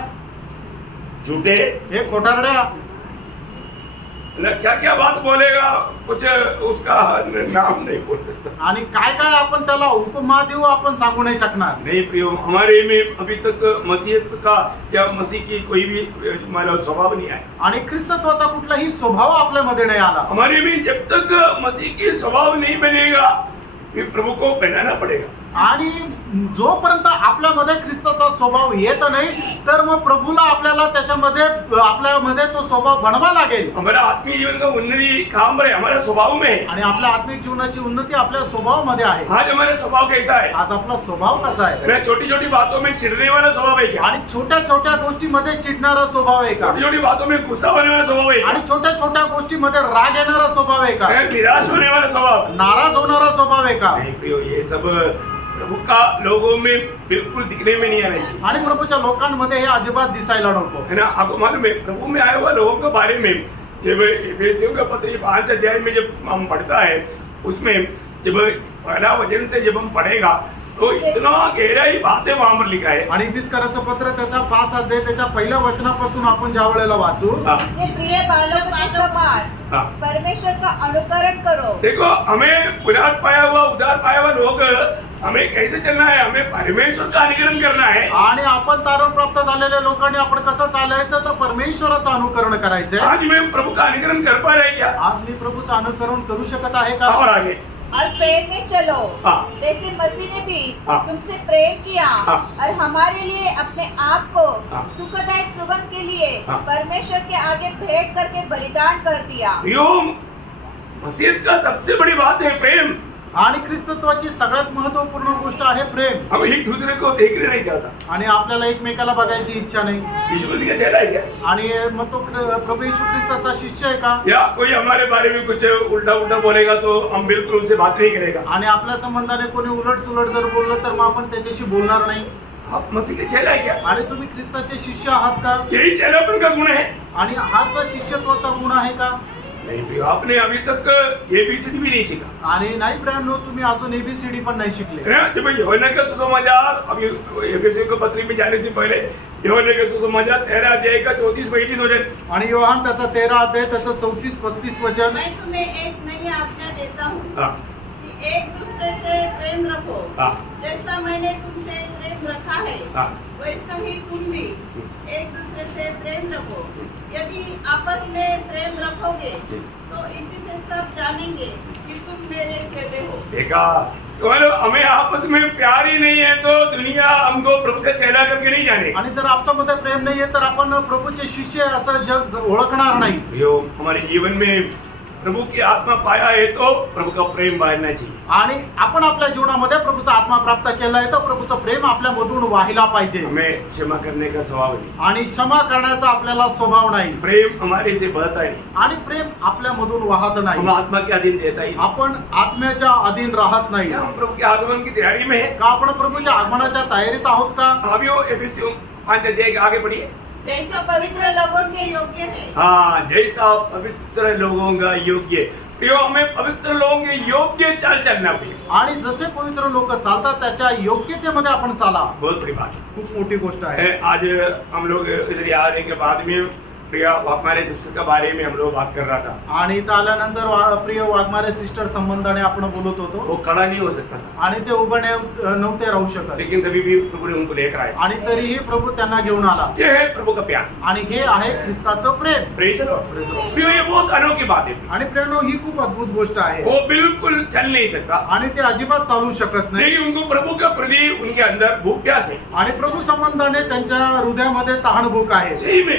झूठे, हे खोटारड्या, क्या क्या बात बोलेगा, कुछ उसका नाम नहीं बोल सकता। आणि काय काय आपण त्याला उपमा देऊ आपण सांगू नाही शकणार। नहीं प्रियो, हमारे में अभी तक मसीहत का या मसीह की कोई भी हमारा स्वभाव नहीं आया। आणि ख्रिस्तत्वाचा कुठलाही स्वभाव आपल्यामध्ये नाही आला। हमारे में जब तक मसीह की स्वभाव नहीं बनेगा फिर प्रभु को पहनाना पड़ेगा। आणि जोपर्यंत आपल्यामध्ये ख्रिस्ताचा स्वभाव येत नाही तर मग प्रभूला आपल्याला आपल्यामध्ये तो स्वभाव बनवा लागेल। हमारा आत्मिक जीवन का उन्नति कहाँ पर है? हमारे स्वभाव में है। आणि आपल्या आत्मिक जीवनाची उन्नती आपल्या स्वभावामध्ये आहे। आज हमारा स्वभाव कैसा है? आज आपला स्वभाव कसा आहे? छोटी छोटी बातों में चिढ़ने वाला स्वभाव है क्या? आणि छोट्या छोट्या गोष्टीमध्ये चिडणारा स्वभाव आहे का? छोटी छोटी बातों में गुस्सा होने वाला स्वभाव है क्या? आणि छोट्या छोट्या गोष्टीमध्ये राग येणारा स्वभाव आहे का? निराश होने वाला स्वभाव, नाराज होणारा स्वभाव आहे का? नहीं प्रियो, ये सब प्रभु का लोगों में बिल्कुल दिखने में नहीं आना चाहिए, आणि प्रभूच्या लोकांमध्ये हे अजिबात दिसायला नको. है ना. आपको मालूम है प्रभु में आए हुए लोगों के बारे में जब एफेसियों का पत्र 5 अध्याय में जब हम पढ़ता है उसमें जब पहला वचन से जब हम पढ़ेगा तो इतना गहराई बातें वहां पर लिखा है. आणि इफिसकराचं पत्र त्याचा 5 अध्याय त्याच्या पहिल्या वचनापासून आपण ज्या वेळेला वाचू, हाँ, इसलिए प्रिय बालकों के समान हाँ. परमेश्वर का अनुकरण करो. देखो हमें पुराण पाया हुआ उद्धार पाया हुआ लोग हमें कैसे चलना है, हमें परमेश्वर का अनुकरण करना है. आणि आपण तारण प्राप्त झालेल्या लोकांनी आपण कसं चालायचं तर परमेश्वराचं अनुकरण करायचंय. आज मैं प्रभु का अनुकरण कर पा रहे क्या? आज मी प्रभूचं अनुकरण करू शकत आहे का? और आगे और प्रेम में चलो हाँ. जैसे मसीह ने भी हाँ. तुमसे प्रेम किया हाँ. और हमारे लिए अपने आप को हाँ. सुखदायक सुगंध के लिए हाँ. परमेश्वर के आगे भेंट करके बलिदान कर दिया. यो मसीहत का सबसे बड़ी बात है प्रेम. आणि ख्रिस्तत्वाची सगळ्यात महत्वपूर्ण गोष्ट आहे प्रेम. हम एक दूसरे को देखने नहीं चाहता. आणि आपल्याला एकमेकाला बघायची इच्छा नाही. यीशु मसीह का चेला है क्या? आणि मग तो प्रभू येशू ख्रिस्ताचा शिष्य आहे का? या कोई हमारे बारे में कुछ उल्टा उल्टा बोलेगा तो हम बिल्कुल उससे बात नहीं करेगा. आणि आपल्या संबंधाने कोणी उलट सुलट जर बोललं तर मग आपण त्याच्याशी बोलणार नाही. आप मसीह के चेला है क्या? आणि तुम्ही ख्रिस्ताचे शिष्य आहात का? यही चेलापन का गुण है. आणि हाच शिष्यत्वाचा गुण आहे का? नहीं भी आपने अभी तक ABCD भी नहीं सीखा. आणि नाही ब्रँडो तुम्ही अजून ABCD पण नाही शिकले. है ना. जब यूहन्ना का सुसमाचार अभी एफेसियों के पत्र में जाने से पहले यूहन्ना का सुसमाचार 13 अध्याय का 34-35 वचन. आणि योहान त्याचा 13 अध्याय त्याचं 34-35 वचन. मैं तुम्हें एक नई आज्ञा देता हूँ हाँ, कि एक दूसरे से प्रेम रखो. हाँ, जैसा मैंने तुमसे प्रेम रखा है हाँ. वैसा ही तुम भी एक दूसरे से प्रेम रखो. यदि आपस में प्रेम रखोगे तो इसी से सब जानेंगे कि तुम मेरे चेले हो. देखा बोलो हमें आपस में प्यार ही नहीं है तो दुनिया हमको प्रभु का चेला करके नहीं जाने. आणि जर आपच्यामध्ये प्रेम नाहीये तर आपण प्रभूचे शिष्य असं जग ओळखणार नाही. यो हमारे जीवन में प्रभु की आत्मा पाया है तो प्रभु का प्रेम बहना चाहिए. आणि आपण आपल्या जीवनामध्ये प्रभूचा आत्मा प्राप्त केला आहे तर प्रभूचं प्रेम आपल्यामधून वाहिला पाहिजे. हमें क्षमा करने का स्वभाव नहीं. आणि क्षमा करण्याचा आपल्याला स्वभाव नाही. प्रेम हमारे से बहता नहीं. आणि प्रेम आपल्यामधून वाहत हम नाही. आत्मा के अधीन रहता ही नहीं. आपण आत्म्याच्या अधीन राहत नाही. हम प्रभु के आगमन की तैयारी में है. का आपण प्रभूच्या आगमनाच्या तयारीत आहोत का? अभी वो एफेसियों 5 अध्याय के आगे पढ़िए. जैसा पवित्र लोगों के योग्य है. हाँ, जैसा पवित्र लोगों का योग्य. यो हमें पवित्र लोगों के योग्य चाल चलना चाहिए. आणि जसे पवित्र लोक चालतात त्याच्या योग्यतेमध्ये आपण चाला. बहुत बड़ी बात खूप मोठी गोष्ट आहे. है. आज हम लोग इधर आने के बाद में प्रिया हमारे सिस्टर के बारे में हम लोग बात कर रहा था. आणि इथं आल्यानंतर प्रिय वाघमारे सिस्टर संबंधाने आपण बोलत होतो. वो खड़ा नहीं हो सकता था आणि ते उभे नव्हते राहू शकत. लेकिन तभी भी प्रभु ने उनको लेकर आए. आणि तरीही प्रभु त्यांना घेऊन आला. ये है प्रभु का प्यार. आणि हे आहे ख्रिस्ताचं प्रेम. Praise the lord. ये बहुत अनोखी बात है. आणि प्रेरणो ही खूप अद्भुत गोष्ट आहे. वो बिल्कुल चल नहीं सकता आणि ते अजिबात चालू शकत नाही. लेकिन उनको प्रभु के प्रति उनके अंदर भूख प्यास है. आणि प्रभु संबंधाने त्यांच्या हृदयामध्ये तहानभूक आहे. सही में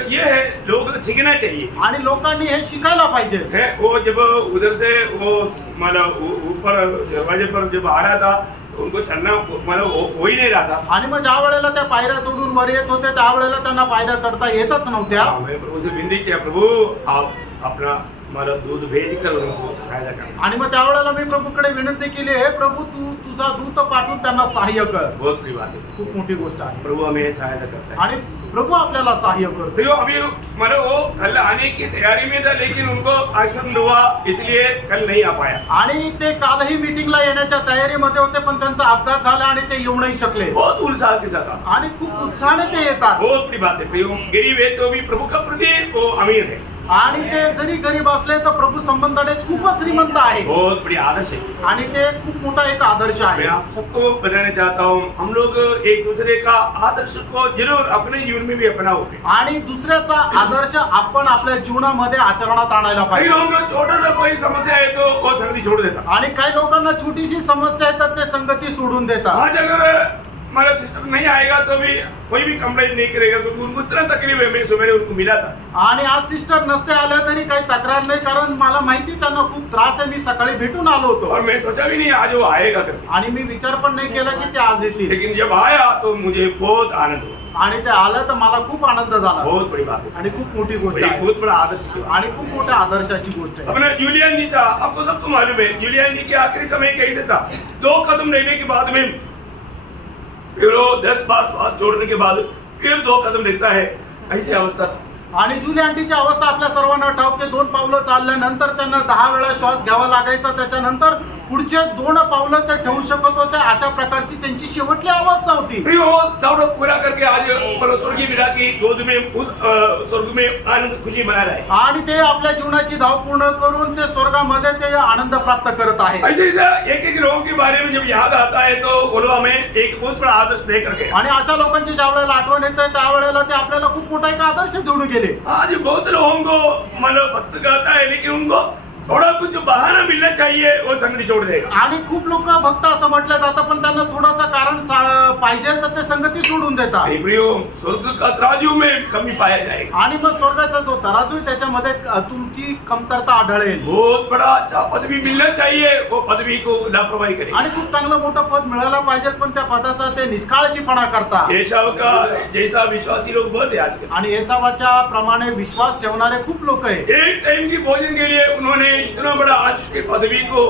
ये है लोग सीखना चाहिए. आणि लोकांनी हे शिकायला पाहिजे. है. वो जब उधर से वो मतलब ऊपर दरवाजे पर जब आ रहा था तो उनको चलना मतलब हो ही नहीं रहा था. आणि मग ज्या वेळेला त्या पायऱ्या चढून वर येत होते त्यावेळेला त्यांना पायऱ्या चढता येतच नव्हत्या. मैं प्रभु से विनती किया, प्रभु आप अपना मतलब दूध भेज कर उनको सहायता कर. आणि मग त्यावेळेला मी प्रभूकडे विनंती केली, हे प्रभु तू तुझा दूत पाठवून त्यांना सहाय्य कर. बहुत बड़ी बात है. खूप मोठी गोष्ट आहे. प्रभु हमें सहायता करता है. आणि प्रभु आपल्याला सहाय्य करतो. तो अभी मतलब वो कल आने की तैयारी में था लेकिन उनको एक्सीडेंट हुआ इसलिए कल नहीं आ पाया. आणि ते कालही मीटिंगला येण्याच्या तयारीमध्ये होते पण त्यांचा अपघात झाला आणि ते येऊ नाही शकले. बहुत उत्साह के साथ था. आणि खूप उत्साहाने ते येतात. बहुत बड़ी बात है. गरीब है तो भी प्रभु का प्रति वो अमीर है. आणि ते जरी गरीब असले तर प्रभु संबंधाने खूपच श्रीमंत आहे. बहुत बड़ी आदर्श है. आणि ते खूप मोठा एक आदर्श मैं आहे. आप सबको बताना चाहता हूँ हम लोग एक दूसरे का आदर्श को जरूर अपने जीवन में भी अपनाओगे. आणि दुसऱ्याचा आदर्श आपण आपल्या जीवनामध्ये आचरणात आणायला कई पाहिजे. लोगों को छोटा सा कोई समस्या है तो वो संगति छोड़ देता. आणि काही लोकांना छोटीशी समस्या आहे तर ते संगती सोडून देतात. आज अगर हमारा सिस्टम नहीं आएगा तो भी कोई भी कंप्लेंट नहीं करेगा, क्योंकि उनको इतना तकलीफ है। मैं सुबह उनको मिला था आणि आज सिस्टर नसते आल्या तरी काही तक्रार नाही, कारण मला माहिती त्यांना खूप त्रास आहे. मी सकाळी भेटून आलो होतो और मैं सोचा भी नहीं आज वो आएगा करके, आणि मी विचार पण नाही केला की ते आज येतील. लेकिन जब आया तो मुझे बहुत आनंद हुआ। आणि ते आलं तर मला खूप आनंद झाला बहुत बड़ी बात है, आणि खूप मोठी गोष्ट एक आहे बहुत बड़ा आदर्श की बात। आणि खूप मोठ्या आदर्शाची गोष्ट आहे. अपना जूलियन जी था, आपको सबको मालूम है जूलियन जी के आखिरी समय कैसे था। 2 कदम लेने के बाद में फिर वो 10 श्वास छोड़ने के बाद फिर 2 कदम लेता है, ऐसी अवस्था था। आणि जुली आंटीची अवस्था आपल्या सर्वांना ठाऊक आहे. 2 पावलं चालल्यानंतर त्यांना 10 वेळा श्वास घ्यावा लागायचा. त्याच्यानंतर पुढचे 2 पावलं ते ठेवू शकत होते. अशा प्रकारची त्यांची शेवटची अवस्था होती. फिर वो दौड़ पूरा करके आज ऊपर स्वर्गीय मिला की गोद में उस स्वर्ग में आनंद खुशी मना रहे। आणि ते आपल्या जीवनाची धाव पूर्ण करून ते स्वर्गामध्ये ते आनंद प्राप्त करत आहे. ऐसे ऐसे एक लोगों के बारे में जब याद आता है तो वो लोग हमें एक बहुत बड़ा आदर्श दे करके, आणि अशा लोकांची ज्या वेळेला आठवण येते त्यावेळेला ते आपल्याला खूप मोठा एक आदर्श देऊन गेले. आज बहुत लोगों को मतलब भक्त कहता है, लेकिन उनको थोड़ा कुछ बहाना मिलना चाहिए, वो संगति छोड़ देगा। आणि खूप लोक भक्त असं म्हटलं जातं, पण त्यांना थोडंसं कारण पाहिजे तर ते संगती सोडून देतात. हे प्रियो, स्वर्ग का तराजू में कमी पाया जाएगा। आणि मग स्वर्गाचा जो तराजू आहे त्याच्यामध्ये तुमची कमतरता आढळेल. बहुत बड़ा अच्छा पदवी मिलना चाहिए, वो पदवी को लापरवाही करेगा। आणि खूप चांगलं मोठं पद मिळायला पाहिजे, पण त्या पदाचा ते निष्काळजीपणा करतात. एसाव का जैसा विश्वासी लोग बहुत है आजकल। आणि एसावाच्या प्रमाणे विश्वास ठेवणारे खूप लोक आहेत. एक टाइम की भोजन के लिए उन्होंने इतना बड़ा आशीष की पदवी को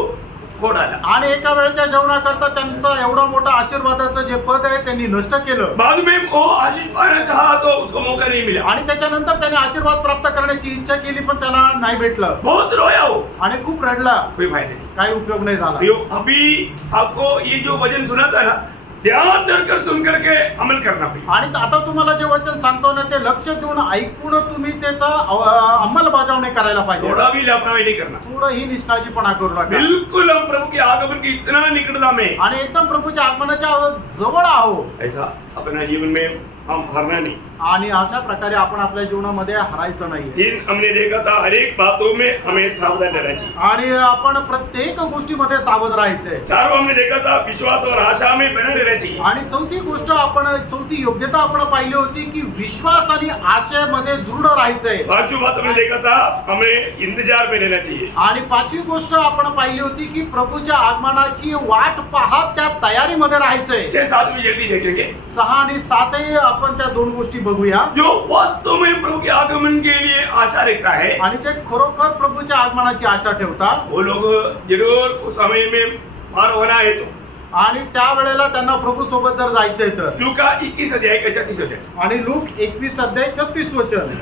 खो डाला। आणि एका वेळच्या जेवणाकरता त्यांचं एवढा मोठा आशीर्वादाचं जे पद आहे त्यांनी नष्ट केलं. बाद में वो आशीष पाना चाहा तो उसको मौका नहीं मिला। आणि त्याच्यानंतर त्याने आशीर्वाद प्राप्त करण्याची इच्छा केली, पण त्याला नाही भेटलं. बहुत रोया वो, आणि खूप रडला. कोई फायदा नहीं। काही उपयोग नाही झाला. प्रियो, अभी आपको ये जो वचन सुना था ना, ध्यान धरकर सुन करके अमल करना पड़ेगा। आणि आता तुम्हाला जे वचन सांगतो ना ते लक्ष देऊन ऐकून तुम्ही त्याचा अंमलबजावणी करायला पाहिजे. थोड़ा भी लापरवाही नहीं करना। थोडं ही निष्काळजीपणा करू नका. बिल्कुल हम प्रभु के आगमन की इतना निकटता में, आणि एकदम प्रभूच्या आगमनाच्या जवळ आहो. ऐसा अपना जीवन में हम हारना नहीं। आणि अशा प्रकारे आपण आपल्या जीवनामध्ये हरायचं नाही. 3 हमने देखा था, हर एक बातों में हमें सावधान रहना चाहिए। आणि आपण प्रत्येक गोष्टीमध्ये सावध राहायचंय. 4 हमने देखा था, विश्वास और आशा में बने रहना चाहिए। आणि चौथी योग्यता आपण पाहिली होती की विश्वास आणि आशेमध्ये दृढ राहायचंय. 5वीं बात हमने देखा था, हमें इंतजार में रहना चाहिए। आणि 5वी गोष्ट आपण पाहिली होती की प्रभूच्या आगमनाची वाट पाहत त्या तयारीमध्ये राहायचंय. 6, 7 में जल्दी देखेंगे। 6 आणि 7 आपण त्या 2 गोष्टी बघूया. जो वास्तव में प्रभु के आगमन के लिए आशा रखता है, आणि जे खरोखर प्रभूच्या आगमनाची आशा ठेवतात वो लोग जरूर उस समय में पार होना है। तो आणि त्या वेळेला त्यांना प्रभू सोबत जर जायचंय तर लूका 21 अध्याय का 34 वचन। आणि लूक 21 अध्याय 36 वचन.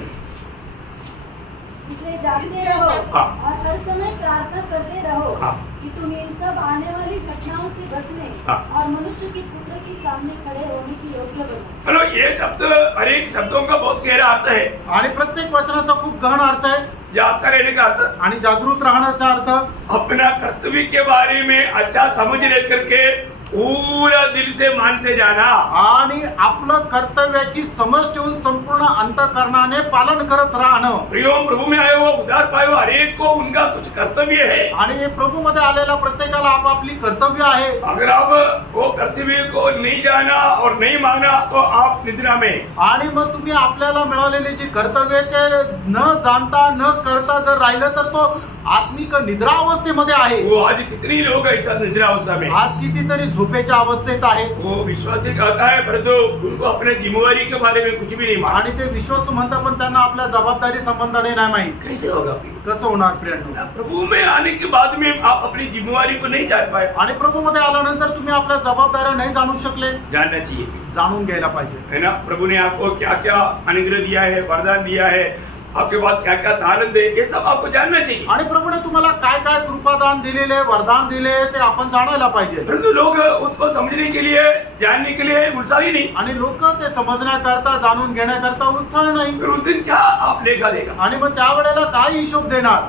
इसलिए जागते रहो हाँ। और हर समय प्रार्थना करते रहो हाँ। कि तुम इन सब आने वाली घटनाओं से बचने हाँ। और मनुष्य के पुत्र के सामने खड़े होने की योग्य बनो. चलो, ये शब्द हर एक शब्दों का बहुत गहरा अर्थ है। आणि प्रत्येक वचनाचा खूप गहन अर्थ आहे. जागता रहने का अर्थ, आणि जागृत राहण्याचा अर्थ, अपना कर्तव्य के बारे में अच्छा समझ लेकर के पूरा दिल से मानते जाना। आणि आपलं कर्तव्याची समज ठेवून संपूर्ण अंतःकरणाने पालन करत राहणं. प्रियो, प्रभु में आए हो, उद्धार पाए हो, हर एक को उनका कुछ कर्तव्य है। आणि प्रभू मध्ये आलेल्या प्रत्येकाला आपापली कर्तव्य आहे. अगर आप वो कर्तव्य को नहीं जाना और नहीं माना तो आप निद्रा में। आणि मग तुम्ही आपल्याला मिळालेले जे कर्तव्य ते न जाणता न करता जर राहिलं तर तो आत्मिक निद्रा अवस्थेमध्ये आहे. वो आज कितनी लोग ऐसा निद्रा अवस्था में, आज कितीतरी झोपेच्या अवस्थेत आहे. वो विश्वासी कहता है परंतु उनको अपने जिम्मेवारी के बारे में कुछ भी नहीं मालूम। आणि ते विश्वास म्हणतात पण त्यांना आपल्या जबाबदारी संबंधाने नाही माहित. कैसे होगा? कसं होणार प्रियांनो? प्रभु में आने के बाद में आप अपनी जिम्मेवारी को नहीं जान पाए। आणि प्रभू मध्ये आल्यानंतर तुम्ही आपल्या जबाबदाऱ्या नाही जाणू शकले. जानना चाहिए, जाणून घ्यायला पाहिजे है ना। प्रभु ने आपको क्या क्या अनुग्रह दिया है, वरदान दिया है, आपके पास क्या क्या तारन दे, ये सब आपको जानना चाहिए। आणि प्रभूने तुम्हाला काय काय कृपादान दिलेले, वरदान दिले ते आपण जाणायला पाहिजे. परंतु लोग उसको समझने के लिए, जानने के लिए उत्साही नहीं। आणि लोक ते समजण्याकरता, जाणून घेण्याकरता उत्साह नाही. फिर उस दिन क्या आप लेखा देगा? आणि मग त्यावेळेला काय हिशोब देणार?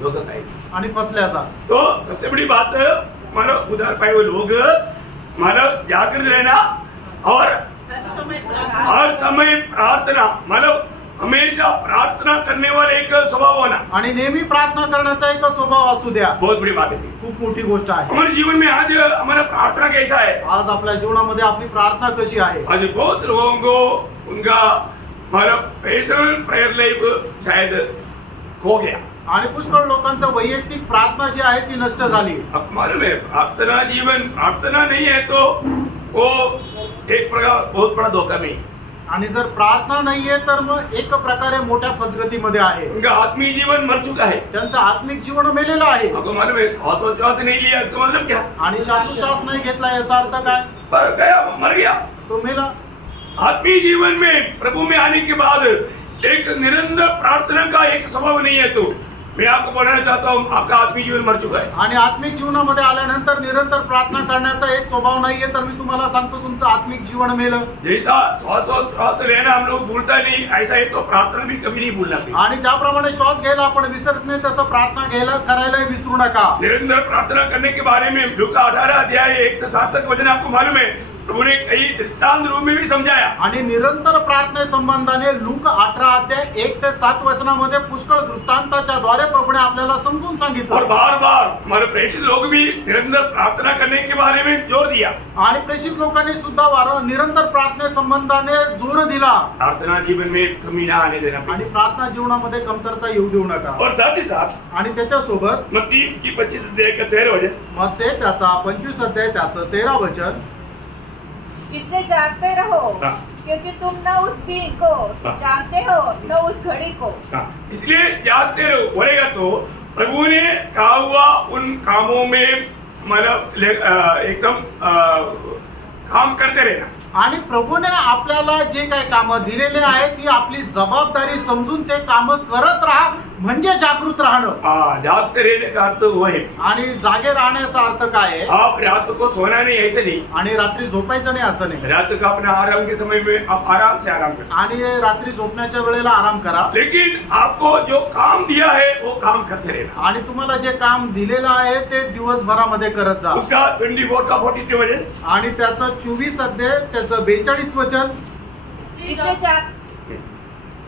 धोखा खाएगा। आणि फसल्याचा. तो सबसे बड़ी बात, मानो उधार पाए हुए लोग मानो जागृत रहना और हर समय प्रार्थना, मानो हमेशा प्रार्थना करने वाले एक स्वभाव होना, आणि नेहमी प्रार्थना करण्याचा एक स्वभाव असू द्या. बहुत बड़ी बात है। खूप मोठी गोष्ट आहे. हमारे जीवन में आज हमारा प्रार्थना कैसा है? आज आपल्या जीवनामध्ये आपली प्रार्थना कशी आहे? आज बहुत लोगों को उनका मतलब पर्सनल प्रेयर लाइफ शायद खो गया. आणि पुष्कळ लोकांचं वैयक्तिक प्रार्थना जी आहे ती नष्ट झाली. अब मालूम है प्रार्थना जीवन प्रार्थना नहीं है तो वो एक प्रकार बहुत बड़ा धोखा में है. आणि जर प्रार्थना नाहीये तर मग एक प्रकारे मोठ्या फसगतीमध्ये आहे. उनका आत्मीय जीवन मर चुका है. त्यांचं आत्मिक जीवन मेलेलं आहे. आपको मालूम है श्वासोच्छ्वास नहीं लिया इसका मतलब क्या? आणि श्वासोच्छ्वास नाही घेतला याचा अर्थ काय? पर गया मर गया. तो मेला. आत्मीय जीवन में प्रभु में आने के बाद एक निरंतर प्रार्थना का एक स्वभाव नहीं है. तो मैं आपको बताना चाहता हूँ आपका आत्मीय जीवन मर चुका है. आणि आत्मिक जीवनामध्ये आल्यानंतर निरंतर प्रार्थना करण्याचा एक स्वभाव नाहीये तर मी तुम्हाला सांगतो तुमचं आत्मिक जीवन मेलं. जैसा श्वास लेना हम लोग भूलता नहीं ऐसा है तो प्रार्थना भी कभी नहीं भूलना चाहिए. आणि ज्याप्रमाणे श्वास घ्यायला आपण विसरत नाही तसं प्रार्थना घ्यायला करायलाही विसरू नका. निरंतर प्रार्थना करने के बारे में लूका 18 अध्याय 1 से 7 तक वचन आपको मालूम है प्रभु ने कई दृष्टांत रूप में भी समझाया. आणि निरंतर प्रार्थने संबंधाने लूक 18 अध्याय 1 ते 7 वचनामध्ये पुष्कळ दृष्टांताच्या द्वारे प्रभूने आपल्याला समजून और सांगितलं. बार बार हमारे प्रेषित लोग भी निरंतर प्रार्थना करने के बारे में जोर दिया. आणि प्रेषित लोकांनी सुद्धा निरंतर प्रार्थने संबंधाने जोर दिला. प्रार्थना जीवन में कमी ना आने देना. आणि प्रार्थना जीवनामध्ये कमतरता येऊ देऊ नका. और साथ ही साथ आणि त्याच्यासोबत मत्ती की 25 अध्याय का 13 वचन मग ते त्याचा 25 अध्याय त्याचं 13 वचन. इसलिए जागते रहो हाँ. क्योंकि तुम न उस दिन को हाँ. जानते हो न उस घड़ी को. हाँ, इसलिए जागते रहो बोलेगा तो प्रभु ने कहा हुआ उन कामों में मतलब एकदम काम करते रहना. आणि प्रभूने आपल्याला जे काही कामं दिलेले आहेत ती आपली जबाबदारी समजून ते कामं करत राहा म्हणजे जागृत राहणं. जागते रहने का अर्थ वो है आणि जागे राहण्याचा अर्थ काय आहे? आप रात को सोना नहीं ऐसे नहीं. आणि रात्री झोपायचं नाही असं नाही. रात का अपना आराम के समय में आप आराम से आराम करें. आणि रात्री झोपण्याच्या वेळेला आराम करा. लेकिन आपको जो काम दिया है वो काम करते रहना. आणि तुम्हाला जे काम दिलेलं आहे ते दिवसभरामध्ये करत जा. उसका 24 का 42 वचन आणि त्याचं 24 अध्याय त्याचं 42 वचन.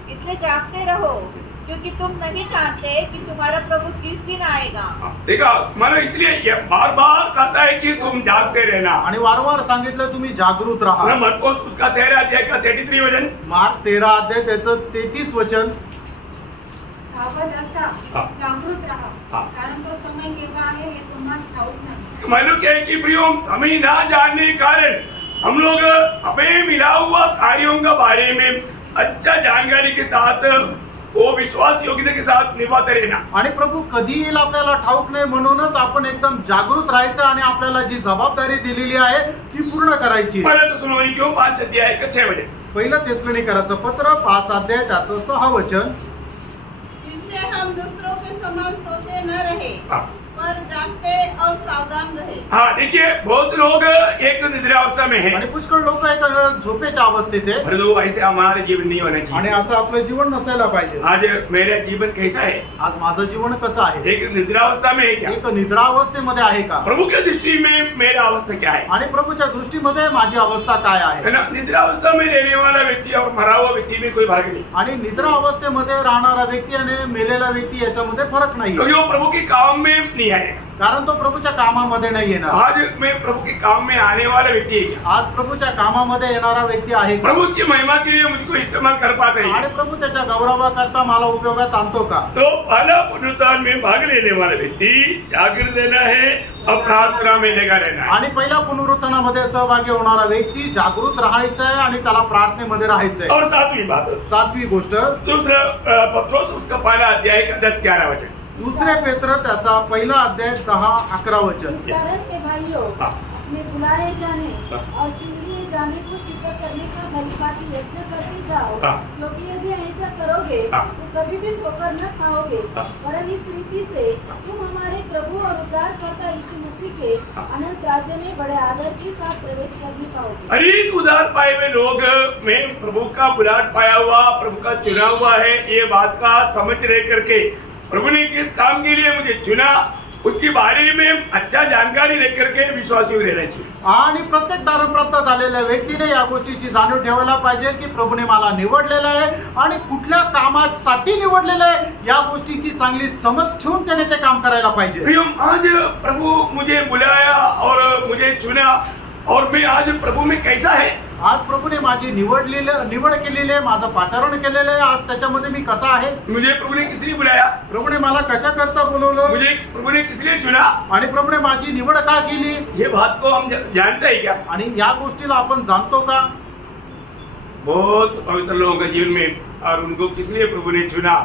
इसलिए जागते रहो क्योंकि तुम नहीं जानते कि तुम्हारा प्रभु किस दिन आएगा. देखा मतलब इसलिए ये बार बार कहता है कि तुम जागते रहना. आणि वारंवार सांगितलं तुम्ही जागृत राहा. मरकोस उसका 13 अध्याय का 33 वचन. मार्क 13 अध्याय त्याचं 33 वचन. सावध असा, हा. जागृत राहा, हा. कारण तो समय केव्हा आहे हे तुम्हाला ठाऊक नाही. मतलब क्या है कि प्रियो समय ना जानने के कारण हम लोग हमें मिला हुआ कार्यों के बारे में अच्छा जानकारी के साथ वो विश्वास योग्यता के साथ निभाते रहना. आणि प्रभू कधी येईल आपल्याला ठाऊक नाही म्हणूनच आपण एकदम जागृत राहायचं आणि आपल्याला जी जबाबदारी दिलेली आहे ती पूर्ण करायची. पहला थेसलोनिकियों 5 अध्याय का 6 वचन. पहिलं तेसलोनिकराचं पत्र 5 अध्याय त्याचं 6 वचन. इसलिए हम दूसरों के समान सोते न रहे हाँ. पर जागते और सावधान रहे. हाँ देखिए बहुत लोग एक निद्रावस्था में है. आणि पुष्कळ लोक एक झोपेच्या अवस्थेत आहे. परंतु ऐसे हमारे जीवन नहीं होना आणि चाहिए. असं आपलं जीवन नसायला पाहिजे. आज मेरा जीवन कैसा है? आज माझं जीवन कसं आहे? एक निद्रावस्था में है क्या? एक निद्रावस्थेमध्ये आहे का? प्रभु की दृष्टि में मेरा अवस्था क्या है? आणि प्रभूच्या दृष्टीमध्ये माझी अवस्था काय है आहे? ना. निद्रावस्था में रहने वाला व्यक्ति और मरा हुआ व्यक्ति में कोई फर्क नहीं. आणि निद्रा अवस्थेमध्ये राहणारा व्यक्ती आणि मेलेला व्यक्ती याच्यामध्ये फरक नाही. क्योंकि वो प्रभु के काम में नहीं आएगा. कारण तो प्रभूच्या कामामध्ये नाही येणार. आज मैं प्रभु के काम में आने वाला व्यक्ति है क्या? आज प्रभूच्या कामामध्ये येणारा व्यक्ती आहे का? प्रभु उसकी महिमा के लिए मुझको इस्तेमाल कर पाते हैं. आणि प्रभू त्याच्या गौरवाकरता मला उपयोगात आणतो का? तो पहला पुनरुत्थान में भाग लेने वाला व्यक्ति जागृत रहना है और प्रार्थना में लगा रहना है. आणि पहिल्या पुनरुत्थानामध्ये सहभागी होणारा व्यक्ती जागृत राहायचा आहे आणि त्याला प्रार्थनेमध्ये राहायचं आहे. और सातवीं बात 7वी गोष्ट. दूसरा पत्रोस उसका पहला अध्याय का 10-11 वचन. दुसरे पेत्र त्याचा पहिला अध्याय 10-11 वचन. इस कारण के भाइयों, हाँ. अपने बुलाए जाने हाँ. और चुन लिए जाने को सिद्ध करने का भली भांति यत्न करते जाओ, हाँ. क्योंकि यदि ऐसा करोगे हाँ. तो कभी भी ठोकर न खाओगे. हाँ. वरन इस रीति से तुम हमारे प्रभु और उद्धारकर्ता यीशु मसीह के हाँ. अनंत राज्य में बड़े आदर के साथ प्रवेश कर भी पाओगे. हर एक उधार पाए हुए लोग में प्रभु का बुलाहट पाया हुआ, प्रभु का चुना हुआ है, ये बात का समझ रह करके प्रभु ने किस काम के लिए मुझे चुना उसके बारे में अच्छा जानकारी लेकर के विश्वासी रहना चाहिए। आणि प्रत्येक दानप्राप्त झालेल्या व्यक्तीने या गोष्टीची जाणीव ठेवायला पाहिजे की प्रभूने मला निवडलेलं आहे आणि कुठल्या कामासाठी निवडलेलं आहे या गोष्टीची चांगली समज ठेवून त्याने ते काम करायला पाहिजे. प्रियो, आज प्रभु मुझे बुलाया और मुझे चुना और मैं आज प्रभु में कैसा है? आज प्रभूने माझी निवड केलेली आहे, माझं पाचारण केलेलं आहे. आज त्याच्यामध्ये मी कसा आहे? मुझे प्रभु ने किस लिए बुलाया? प्रभूने मला कशा करता बोलवलं मुझे प्रभु ने किस लिए चुना? आणि प्रभूने माझी निवड का केली ये बात को हम जानते हैं क्या? आणि या गोष्टीला आपण जाणतो का? बहुत पवित्र लोगों के जीवन में और उनको किस लिए प्रभु ने चुना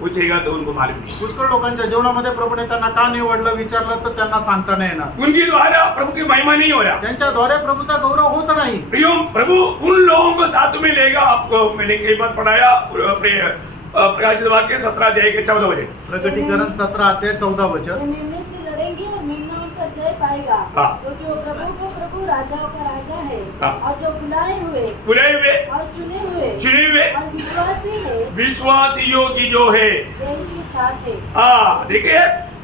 पूछेगा तो उनको मालूम नहीं। पुष्कळ लोकांच्या जीवनामध्ये प्रभूने त्यांना का निवडलं विचारलं तर त्यांना सांगता नाही येणार. उनके द्वारा प्रभु की महिमा नहीं हो रहा। त्यांच्याद्वारे प्रभूचा गौरव होत नाही. प्रियो, प्रभु उन लोगों को साथ में लेगा। आपको मैंने कई बार पढ़ाया प्रकाशित वाक्य 17 अध्याय के 14 वचन। प्रकटीकरण 17 ते 14 वे वचन. मेमने से लड़ेंगे और मेमना उनका जय पाएगा. हाँ. क्योंकि वो प्रभु को प्रभु राजाओं का राजा है. हाँ. और जो बुलाए हुए बुलाए हुए, और चुने हुए और विश्वासी है विश्वास योग्य जो है, वे उसके साथ है. हाँ देखिए,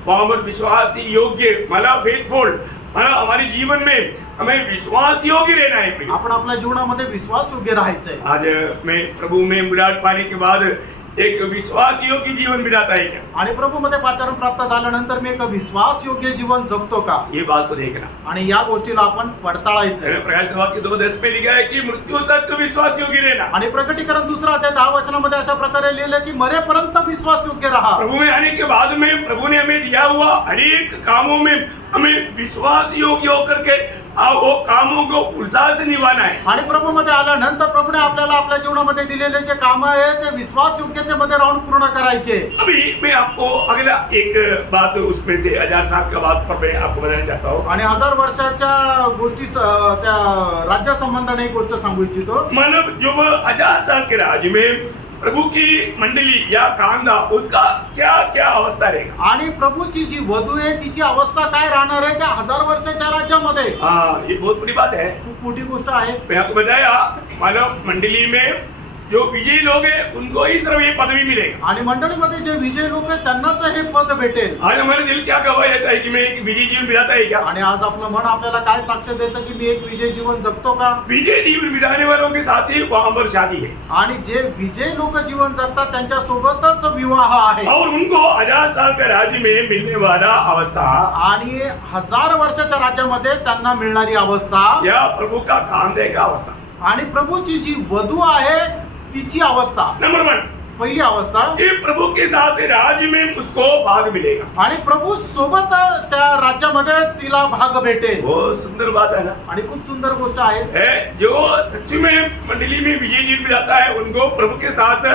वहां पर विश्वास योग्य मतलब फेथफुल, मतलब हमारे जीवन में हमें विश्वास योग्य रहना है प्रिय। आपण आपल्या जीवनामध्ये विश्वास योग्य राहायचंय. आज मैं प्रभु में बुलाहट पाने के बाद एक विश्वास योग्य जीवन बिताता है क्या? आणि प्रभूमध्ये पाचारण प्राप्त झाल्यानंतर मी एक विश्वास योग्य जीवन जगतो का? ये बात को देखना। आणि या गोष्टीला आपण पडताळायचं. प्रकाशित वाक्य 2:10 में लिखा है कि मृत्यू तक विश्वास योग्य रहना। आणि प्रकटीकरण 2 अध्याय 10 वचनामध्ये अशा प्रकारे लिहिलं की मरेपर्यंत विश्वास योग्य राहा. प्रभु में आने के बाद में प्रभु ने हमें दिया हुआ अनेक कामों में हमें विश्वास योग्य होकर के वो कामों को उत्साह से निभाना है। आणि प्रभूमध्ये आल्यानंतर प्रभूने आपल्याला आपल्या जीवनामध्ये दिलेले जे काम आहे ते विश्वास योग्यतेमध्ये राहून पूर्ण करायचे. अभी मैं आपको अगला एक बात उसमें से 1000 साल का बात पर मैं आपको बताना चाहता हूँ। आणि 1000 वर्षाच्या गोष्टी त्या राज्यासंबंधाने एक गोष्ट सांगू इच्छितो. मानव जो 1000 साल के राज्य में प्रभु की मंडली या कांदा उसका क्या क्या अवस्था रहेगा? आणि प्रभूची जी वधू आहे तिची अवस्था काय राहणार आहे त्या 1000 वर्षाच्या राज्यामध्ये? हाँ, ये बहुत बड़ी बात है। खूप मोठी गोष्ट आहे. मैं आपको बताया, मानव मंडली में जो विजयी लोग हैं उनको ही सिर्फ ये पदवी मिलेगा। आणि मंडळीमध्ये जे विजय लोक आहेत त्यांनाच हे पद भेटेल. आज हमारे दिल क्या गवाही देता है कि मैं एक विजयी जीवन बिताता है क्या? आणि आज आपलं मन आपल्याला काय साक्ष देतं की मी एक विजय जीवन जगतो का? विजय जीवन बिताने वालों के साथ ही वहां पर शादी है आणि जे विजय लोक जीवन जगतात त्यांच्या सोबतच विवाह आहे. और उनको 1000 साल के राज्य में मिलने वाला अवस्था आणि 1000 वर्षाच्या राज्यामध्ये त्यांना मिळणारी अवस्था या प्रभु का कांधे का अवस्था। आणि प्रभूची जी वधू आहे तिची अवस्था. नंबर 1, पहिली अवस्था ये प्रभु के साथ राज्य में उसको भाग मिलेगा। आणि प्रभू सोबत त्या राज्यामध्ये तिला भाग भेटेल. बहुत सुंदर बात है ना? आणि खूप सुंदर गोष्ट आहे. जो सच में मंडली में विजय जीवन बिताता है उनको प्रभु के साथ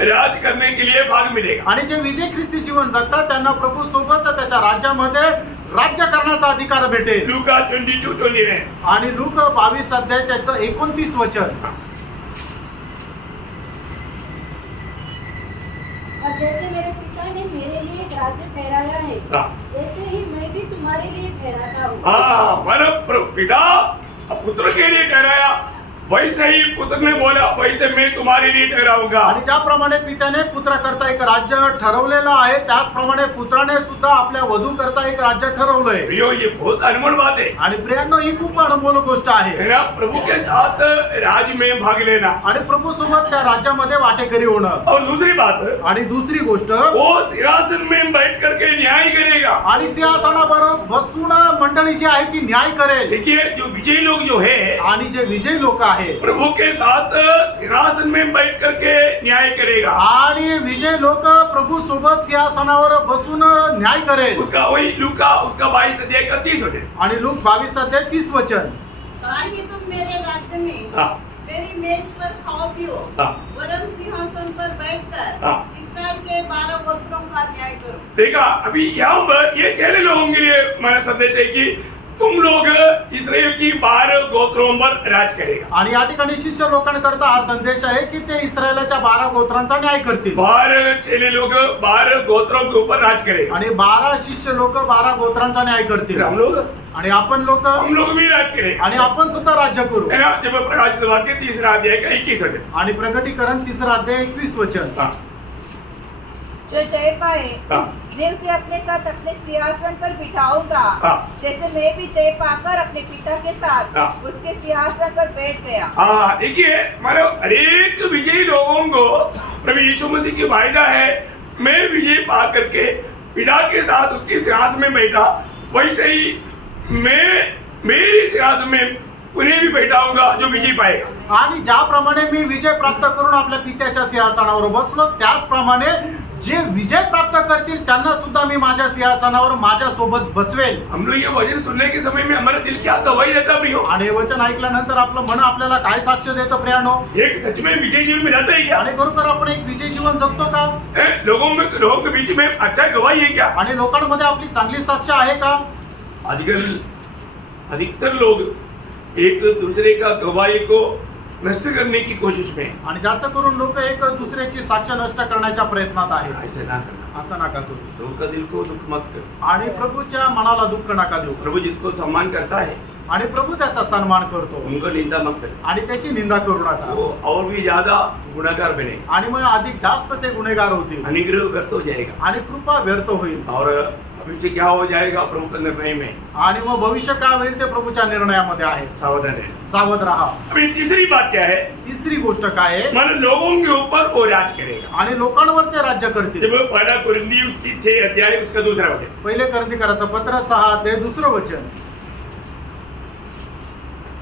राज करने के लिए भाग मिलेगा। आणि जे विजय ख्रिस्ती जीवन जगतात त्यांना प्रभू सोबत त्याच्या राज्यामध्ये राज्य करण्याचा अधिकार भेटेल. लूका 22:29 आणि लूक 22 अध्याय त्याचं 29 वचन. और जैसे मेरे पिता ने मेरे लिए एक राज्य ठहराया है हाँ। वैसे ही मैं भी तुम्हारे लिए ठहराता हूँ. हाँ, मतलब पिता पुत्र के लिए ठहराया, वैसे ही पुत्र ने बोला वैसे मैं तुम्हारे लिए ठहराऊंगा। आणि ज्याप्रमाणे पित्याने पुत्राकरता एक राज्य ठरवलेलं आहे त्याचप्रमाणे पुत्राने सुद्धा आपल्या वधू करता एक राज्य ठरवलंय. प्रियो, ये बहुत अनमोल बात है। आणि प्रियांनो ही खूप अनमोल गोष्ट आहे. मेरा प्रभु के साथ राज में भाग लेना। आणि प्रभू सोबत त्या राज्यामध्ये वाटेकरी होणं. और दूसरी बात, आणि दुसरी गोष्ट वो सिंहासन में बैठ करके न्याय करेगा। आणि सिंहासनावर बसून मंडळी जी आहे ती न्याय करेल. देखिए, जो विजयी लोग जो है आणि जे विजयी लोक आहे प्रभु के साथ सिंहासन में बैठ करके न्याय करेगा। आणि विजय लोक प्रभु सोबत सिंहासनावर बसून न्याय करेल. उसका वही लूका उसका 22 अध्याय का 30 वचन। आणि लूक 22 अध्याय 30 वचन. ताकि तुम मेरे राज्य में हाँ, मेरी मेज पर खाओ पियो, हाँ। वरन सिंहासन पर बैठकर हाँ। इस्राएल के 12 गोत्रों का न्याय करो। देखा, अभी यहाँ पर ये चेले लोगों के लिए मेरा संदेश है कि तुम लोग इस्राएल की 12 गोत्रों पर राज करेगा। आणि या ठिकाणी शिष्य लोकांकरता हा संदेश आहे की ते इस्रायलाच्या 12 गोत्रांचा न्याय करतील. 12 चेले लोग 12 गोत्रों के ऊपर राज करेगा। आणि 12 शिष्य लोक 12 गोत्रांचा न्याय करतील. फिर हम लोग आणि आपण लोक भी राज करेंगे। आणि आपण सुद्धा राज्य करू. है ना? जब प्रकाशित वाक्य 3 अध्याय का 21 वचन। आणि प्रकटीकरण 3 अध्याय 21 वचन. हाँ। जो जय पाए हाँ। मैं उसे अपने साथ अपने सिंहासन पर बिठाऊंगा, हाँ। जैसे मैं भी जय पाकर अपने पिता के साथ हाँ। उसके सिंहासन पर बैठ गया। हाँ, देखिए मतलब अनेक विजयी लोगों को प्रभु यीशु मसीह की वायदा है, मैं विजय पा करके पिता के साथ उसके सिंहासन में बैठा, वैसे ही मैं मेरे सिंहासन में उन्हें भी बैठाऊंगा जो विजय पाएगा। आणि ज्याप्रमाणे मी विजय प्राप्त करून आपल्या पित्याच्या सिंहासनावर बसलो, त्याचप्रमाणे जे विजय प्राप्त करतील त्यांना सुद्धा मी माझ्या सिंहासनावर माझ्या सोबत बसवेल। हम लोग ये वचन सुनने के समय में हमारा दिल क्या गवाही देता प्रियो? आणि हे वचन ऐकल्यानंतर आपलं मन आपल्याला काय साक्ष देतं प्रियानो? एक सच में विजय जीवन में जाता है क्या? आणि खरोखर आपण एक विजय जीवन जगतो का? लोगों के बीच में अच्छा गवाही है क्या? आणि लोकांमध्ये आपली चांगली साक्ष आहे का? आजकल अधिकतर लोग एक दूसरे का गवाही को नष्ट करने की कोशिश में आणि जास्त करून लोक एक दुसऱ्याची साक्ष नष्ट करण्याच्या प्रयत्नात आहेत। ऐसे ना करना, असं नका करू प्रभु का दिल को दुख मत करो। आणि प्रभूच्या मनाला दुःख नका देऊ प्रभु जिसको सम्मान करता है आणि प्रभू त्याचा सन्मान करतो उनको निंदा मत करो, आणि त्याची निंदा करू नका वो और भी ज्यादा गुनाहगार बने, आणि मग अधिक जास्त ते गुन्हेगार होतील अनुग्रह व्यर्थ हो जाएगा आणि कृपा व्यर्थ होईल और भविष्य क्या हो जाएगा प्रभु के निर्णय में आणि मग भविष्य काय होईल ते प्रभूच्या निर्णयामध्ये आहे। सावधान है। सावध राहा। अभी तीसरी बात क्या है? तिसरी गोष्ट काय आहे? मन लोगों के ऊपर वो राज करेगा। आणि लोकांवर ते राज्य करतील। जब पहला कुरिन्थी उसकी 6 अध्याय उसका दूसरा वचन, पहिले करंथीकराचं पत्र 6 ते दुसरं वचन।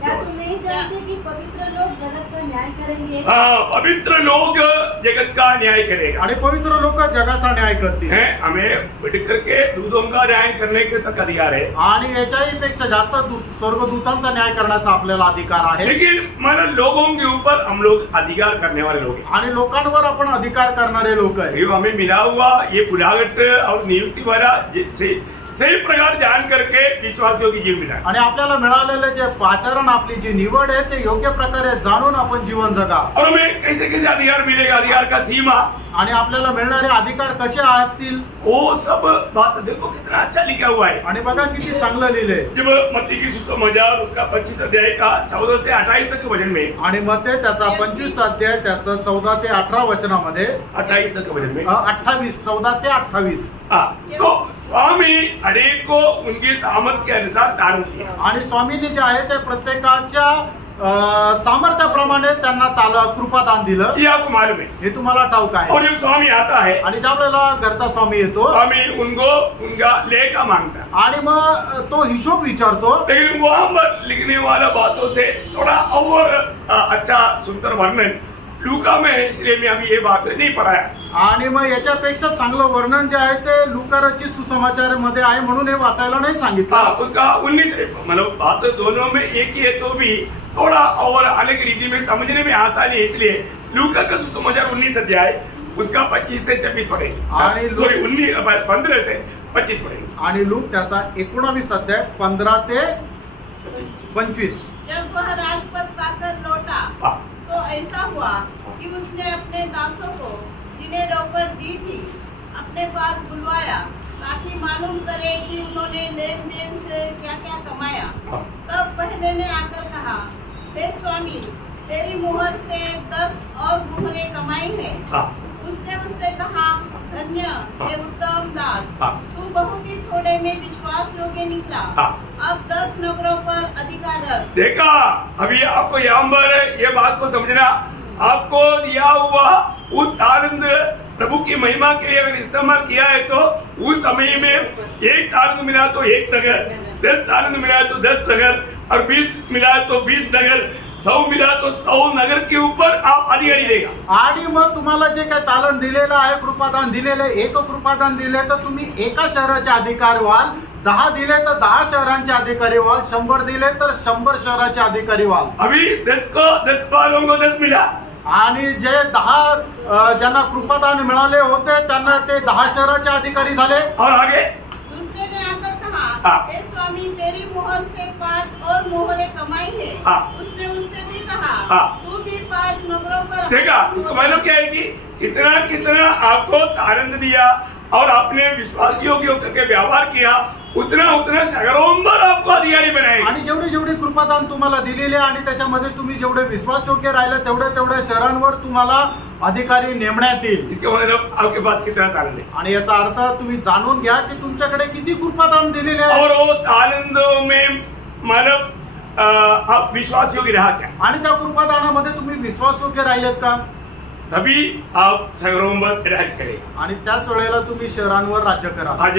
क्या तुम नहीं जानते कि पवित्र लोग जगत का न्याय करेंगे? हाँ, पवित्र लोग जगत का न्याय करेगा। आणि पवित्र लोक जगाचा न्याय करतील। हैं, हमें बढ़ करके दूधों का न्याय करने के तक अधिकार है, आणि याच्याही पेक्षा जास्त स्वर्गदूतांचा न्याय करण्याचा आपल्याला अधिकार आहे। लेकिन मन लोगों के ऊपर हम लोग अधिकार करने वाले लोग हैं। आणि लोकांवर आपण अधिकार करणारे लोक आहे। ये हमें मिला हुआ ये बुलाहट और नियुक्ति वाला सही प्रकार जान करके विश्वासियों की जीवन मिला है। आणि आपल्याला मिळालेले जे आचरण आपली जी निवड आहे ते योग्य प्रकारे जाणून आपण जीवन जगा। और हमें कैसे कैसे अधिकार मिलेगा, अधिकार का सीमा आणि आपल्याला मिळणारे अधिकार कसे असतील वो सब बात देखो कितना अच्छा लिखा हुआ है। आणि बघा किती चांगलं लिहिलंय। जब मत्ती की सुसमाचार उसका 25 अध्याय का 14 से 28 तक के वचन में, आणि मग ते त्याचा 25 अध्याय त्याचं 14 ते 18 वचनामध्ये 28 तक के वचन में 28 14 ते 28 हाँ, तो स्वामी हरेक को उनके सामर्थ के अनुसार दान दिया। आणि स्वामींनी जे आहे ते प्रत्येकाच्या सामर्थ्याप्रमाणे त्यांना कृपादान दिलं। ये आपको मालूम है। हे तुम्हाला ठाऊक आहे। और जब स्वामी आता है, आणि ज्या वेळेला घरचा स्वामी येतो स्वामी उनको उनका लेखा मांगता है, आणि मग तो हिशोब विचारतो। लेकिन वहां पर लिखने वाला बातों से थोड़ा और अच्छा सुंदर वर्णन लूका में है, इसलिए मैं अभी ये बात नहीं पढ़ाया। आणि मग याच्यापेक्षा चांगलं वर्णन जे आहे ते लुकाराची सुसमाचार मध्ये आहे म्हणून हे वाचायला नाही हाँ, सांगितलं। उसका 19 मतलब बात दोनों में एक ही है, तो भी थोड़ा और अलग रीति में समझने में आसानी है, इसलिए लूका का सुसमाचार 19 अध्याय उसका 25 से 26 पढ़ेंगे, आणि लू- सॉरी 15 से 25 पढ़ेंगे। आणि लूक त्याचा 19 अध्याय 15 ते 25। जब वह राजपद पाकर लौटा हाँ, तो ऐसा हुआ कि उसने अपने दासों को जिन्हें रोकड़ दी थी अपने पास बुलवाया ताकि मालूम करे कि उन्होंने लेन देन से क्या क्या कमाया। हाँ, तब पहले ने आकर कहा, हे स्वामी, तेरी मुहर से 10 और मुहरें कमाई है। हाँ, उसने उससे कहा, धन्य हे उत्तम दास, हाँ। तू बहुत ही थोड़े में विश्वास योग्य निकला, हाँ। अब 10 नगरों पर अधिकार रख। देखा, अभी आपको यहाँ पर ये बात को समझना, आपको दिया हुआ वो तारंद प्रभु की महिमा के लिए अगर इस्तेमाल किया है तो उस समय में 1 तारंद मिला तो 1 नगर, 10 तारंद मिला तो 10 नगर, और 20 मिला तो 20 नगर, 100 मिला तो 100 नगर के ऊपर आप अधिकारी रहेगा। आणि मग तुम्हाला जे काय तालन दिलेलं आहे, कृपादान दिलेलं आहे, एक कृपादान दिले तर तुम्ही एका शहराचे अधिकारी व्हाल, 10 दिले तर 10 शहरांचे अधिकारी व्हाल, 100 दिले तर 100 शहराचे अधिकारी व्हाल। अभी 10 वालों को 10 मिला, आणि जे 10 ज्यांना कृपादान मिळाले होते त्यांना ते 10 शहराचे अधिकारी झाले। और आगे दूसरे ने आकर कहा, हाँ। हे स्वामी, तेरी मुहर से 5 और मोहरें कमाई है। हाँ। उसने उससे भी कहा, हाँ। तू भी 5 नगरों पर देखा, इसका मतलब क्या है कि कितना कितना आपको तारंद दिया और आपने विश्वासियों के होकर के व्यवहार किया, उतना शहरों आपको अधिकारी बनाएगा। आणि जेवढे कृपादान तुम्हाला दिलेले आणि त्याच्यामध्ये तुम्ही जेवढे विश्वासयोग्य राहिले तेवढ्या शहरांवर तुम्हाला अधिकारी नेमण्यात येईल. इसका मतलब आपके पास कितना तालन है आणि याचा अर्थ तुम्ही जाणून घ्या की तुमच्याकडे किती कृपादान दिलेले आहे. और वो तालंतों में मतलब आप विश्वास योग्य रहा क्या, आणि त्या कृपादानामध्ये तुम्ही विश्वासयोग्य राहिलेत का, तभी आप शहरों पर राज करेंगे। आणि त्याच वेळेला तुम्ही शहरांवर राज्य करा. आज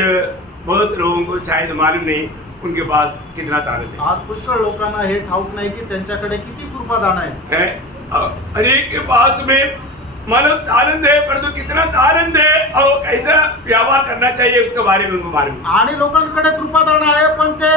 बहुत लोगों को शायद मालूम नहीं उनके पास कितना तालन आज पुष्कळ लोकांना हे ठाऊक नाही की त्यांच्याकडे किती कृपादान आहे. है। अनेक के पास में मानव तालन है, परंतु कितना तालन है और वो कैसा व्यवहार करना चाहिए उसके बारे में उनको मालूम नहीं। आणि लोकांकडे कृपादान आहे पण ते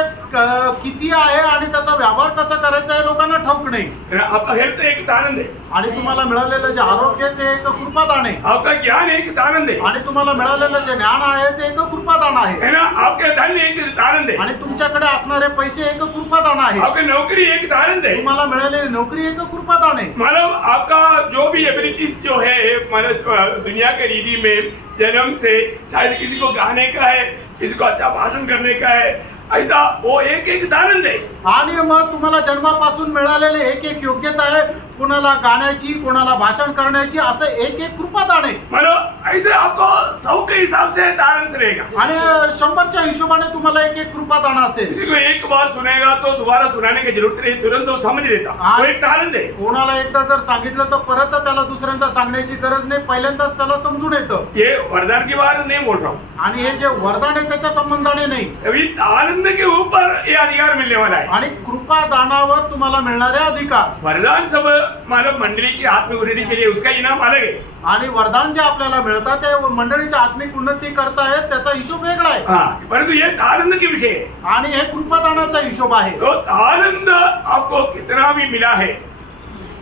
किती आहे आणि त्याचा व्यवहार कसा करायचा आहे लोकांना ठाऊक नाही. आपका हेल्थ एक तालन है, आणि तुम्हाला मिळालेलं जे आरोग्य ते एक कृपादान आहे. आपका ज्ञान एक तालन है, आणि तुम्हाला मिळालेलं जे ज्ञान आहे ते एक कृपादान आहे. है ना, आपके धन एक तालन है, आणि तुमच्याकडे असणारे पैसे एक कृपादान आहे. आपकी नौकरी एक तालन है, तुम्हाला मिळालेली नोकरी एक कृपादान आहे. मतलब आपका जो भी एबिलिटीज जो है मतलब दुनिया के रीति में जन्म से शायद किसी को गाने का है, किसी को अच्छा भाषण करने का है, ऐसा वो एक तालन है। आणि मग तुम्हाला जन्मापासून मिळालेले एक योग्यता आहे, कोणाला गाण्याची, कोणाला भाषण करण्याची, असं एक कृपादान आहे. मतलब ऐसे आपको 100 के हिसाब से तालन रहेगा। आणि 100च्या हिशोबाने तुम्हाला एक कृपादान असेल. किसी को एक बार सुनेगा तो दोबारा सुनाने की जरूरत नहीं, तुरंत वो समझ लेता, वो एक तालन है। कोणाला एकदा जर सांगितलं तर परत त्याला दुसऱ्यांदा सांगण्याची गरज नाही, पहिल्यांदाच त्याला समजून येतं. ये वरदान की बात नहीं बोल रहा हूँ, आणि हे जे वरदान आहे त्याच्या संबंधाने नाही. अभी तालन के ऊपर ये अधिकार मिलने वाला है। आणि कृपादानावर तुम्हाला मिळणारे अधिकार. वरदान सब मानव मंडली की आत्मिक उन्नति के लिए उसका इनाम अलग है। आणि वरदान जे आपल्याला मिळतात ते मंडळीच्या आत्मिक उन्नती करतायत त्याचा हिशोब वेगळा आहे. हाँ, परंतु ये तालन के विषय है। आणि हे कृपादानाचा हिशोब आहे. तो तालन आपको कितना भी मिला है,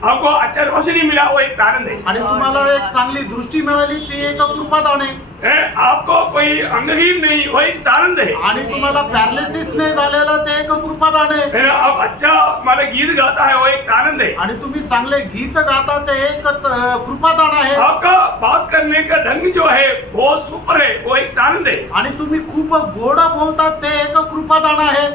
आपको अच्छा रोशनी मिला, वो एक तालन है। आणि तुम्हाला एक चांगली दृष्टी मिळाली ती एक कृपादान आहे. आपको कोई अंगहीन नहीं, वो एक तालन है। आणि तुम्हाला पॅरालिसिस नाही झालेलं ते एक कृपादान आहे. आप अच्छा हमारा गीत गाता है, वो एक तालन है। आणि तुम्ही चांगले गीत गाता ते एक कृपादान आहे. आपका बात करने का ढंग जो है वो सुपर है, वो एक तालन है। आणि तुम्ही खूप गोड बोलतात ते एक कृपादान आहे.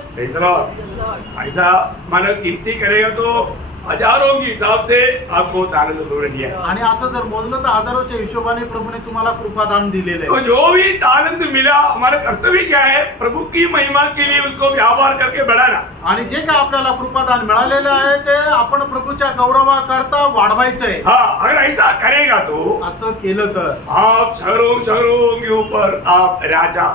ऐसा मानव गिनती करेगा तो हजारों के हिसाब से आपको तालन उन्होंने दिया है। आणि असं जर मोजलं तर हजारोच्या हिशोबाने प्रभूने तुम्हाला कृपादान दिलेलं तो आहे. जो भी तालन मिला, हमारा कर्तव्य क्या है, प्रभु की महिमा के लिए उसको व्यवहार करके बढ़ाना। आणि जे काय आपल्याला कृपादान मिळालेलं आहे ते आपण प्रभूच्या गौरवाकरता वाढवायचंय. हाँ, अगर ऐसा करेगा तो असं केलं तर आप शहरों के ऊपर आप राजा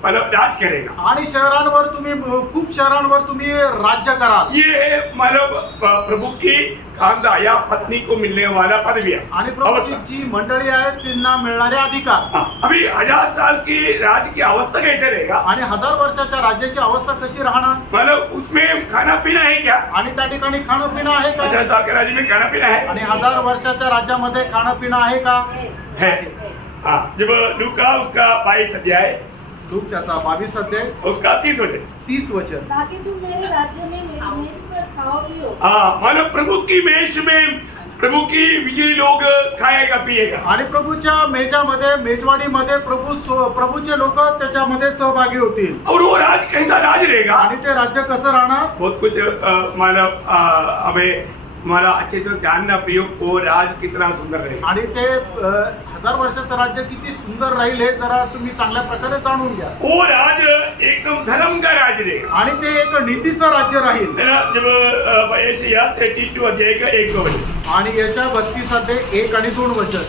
मतलब राज करेगा। आणि शहरांवर तुम्ही खूप शहरांवर तुम्ही राज्य कराल. ये मतलब प्रभु की कांदा या पत्नी को मिलने वाला पदवी है। आणि प्रभूची जी मंडळी आहे त्यांना मिळणारे अधिकार. हाँ, अभी 1000 साल की राज्य की अवस्था कैसे रहेगा, आणि 1000 वर्षाच्या राज्याची अवस्था कशी राहणार. मतलब उसमें खाना पीना है क्या, आणि त्या ठिकाणी खाणं पिणं आहे का. 1000 साल के राज्य में खाना पीना है। आणि 1000 वर्षाच्या राज्यामध्ये खाणं पिणं आहे का. है। हाँ, जब लूका उसका 22 अध्याय लूक त्याचा 22 अध्याय उसका 30 वचन। 30 वचन. ताकि तुम मेरे राज्य में मेरी मेज पर खाओ पियो. हाँ, मतलब प्रभु की मेज में प्रभु की विजयी लोग खाएगा पिएगा। आणि प्रभूच्या मेजामध्ये मेजवानीमध्ये प्रभूचे लोक त्याच्यामध्ये सहभागी होतील. और वो राज कैसा राज रहेगा, आणि ते राज्य कसं राहणार. बहुत कुछ मानव हमें हमारा अच्छे से जानना प्रयोग, वो राज कितना सुंदर रहेगा। आणि ते 1000 वर्षाचं राज्य किती सुंदर राहील हे जरा तुम्ही चांगल्या प्रकारे जाणून घ्या. वो राज एकदम धर्म का राज रहेगा। आणि ते एक नीतीचं राज्य राहील. है ना, जब यशायाह 32 अध्याय का 1-2 वचन। आणि यशा 32 अध्याय 1 आणि 2 वचन.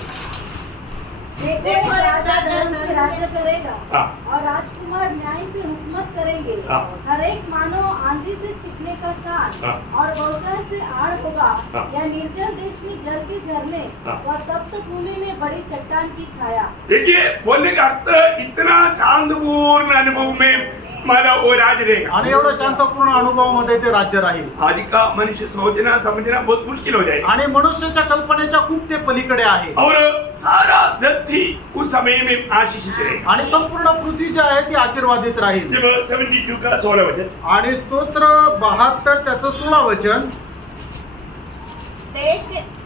देखो एक राजा धर्म से राज्य करेगा हाँ। और राजकुमार न्याय से हुकूमत करेंगे। हाँ। हर एक मानव आंधी से छिपने का स्थान हाँ। और बहुचार से आड़ होगा। हाँ। या निर्जल देश में जल के झरने हाँ। व तप्त भूमि में बड़ी चट्टान की छाया। देखिए, बोलने का अर्थ इतना शांतपूर्ण अनुभव में मानव वो राज रहेगा। आणि एवढं शांतपूर्ण अनुभवामध्ये ते राज्य राहील. आज का मनुष्य सोचना समझना बहुत मुश्किल हो जाएगा। आणि मनुष्याच्या कल्पनेच्या खूप ते पलीकडे आहे. और सारा धरती उस समय में आशीषित रहेगा। आणि संपूर्ण पृथ्वी जी आहे ती आशीर्वादित राहील. जब 72 का 16 वचन। आणि स्तोत्र 72 त्याचं 16 वचन.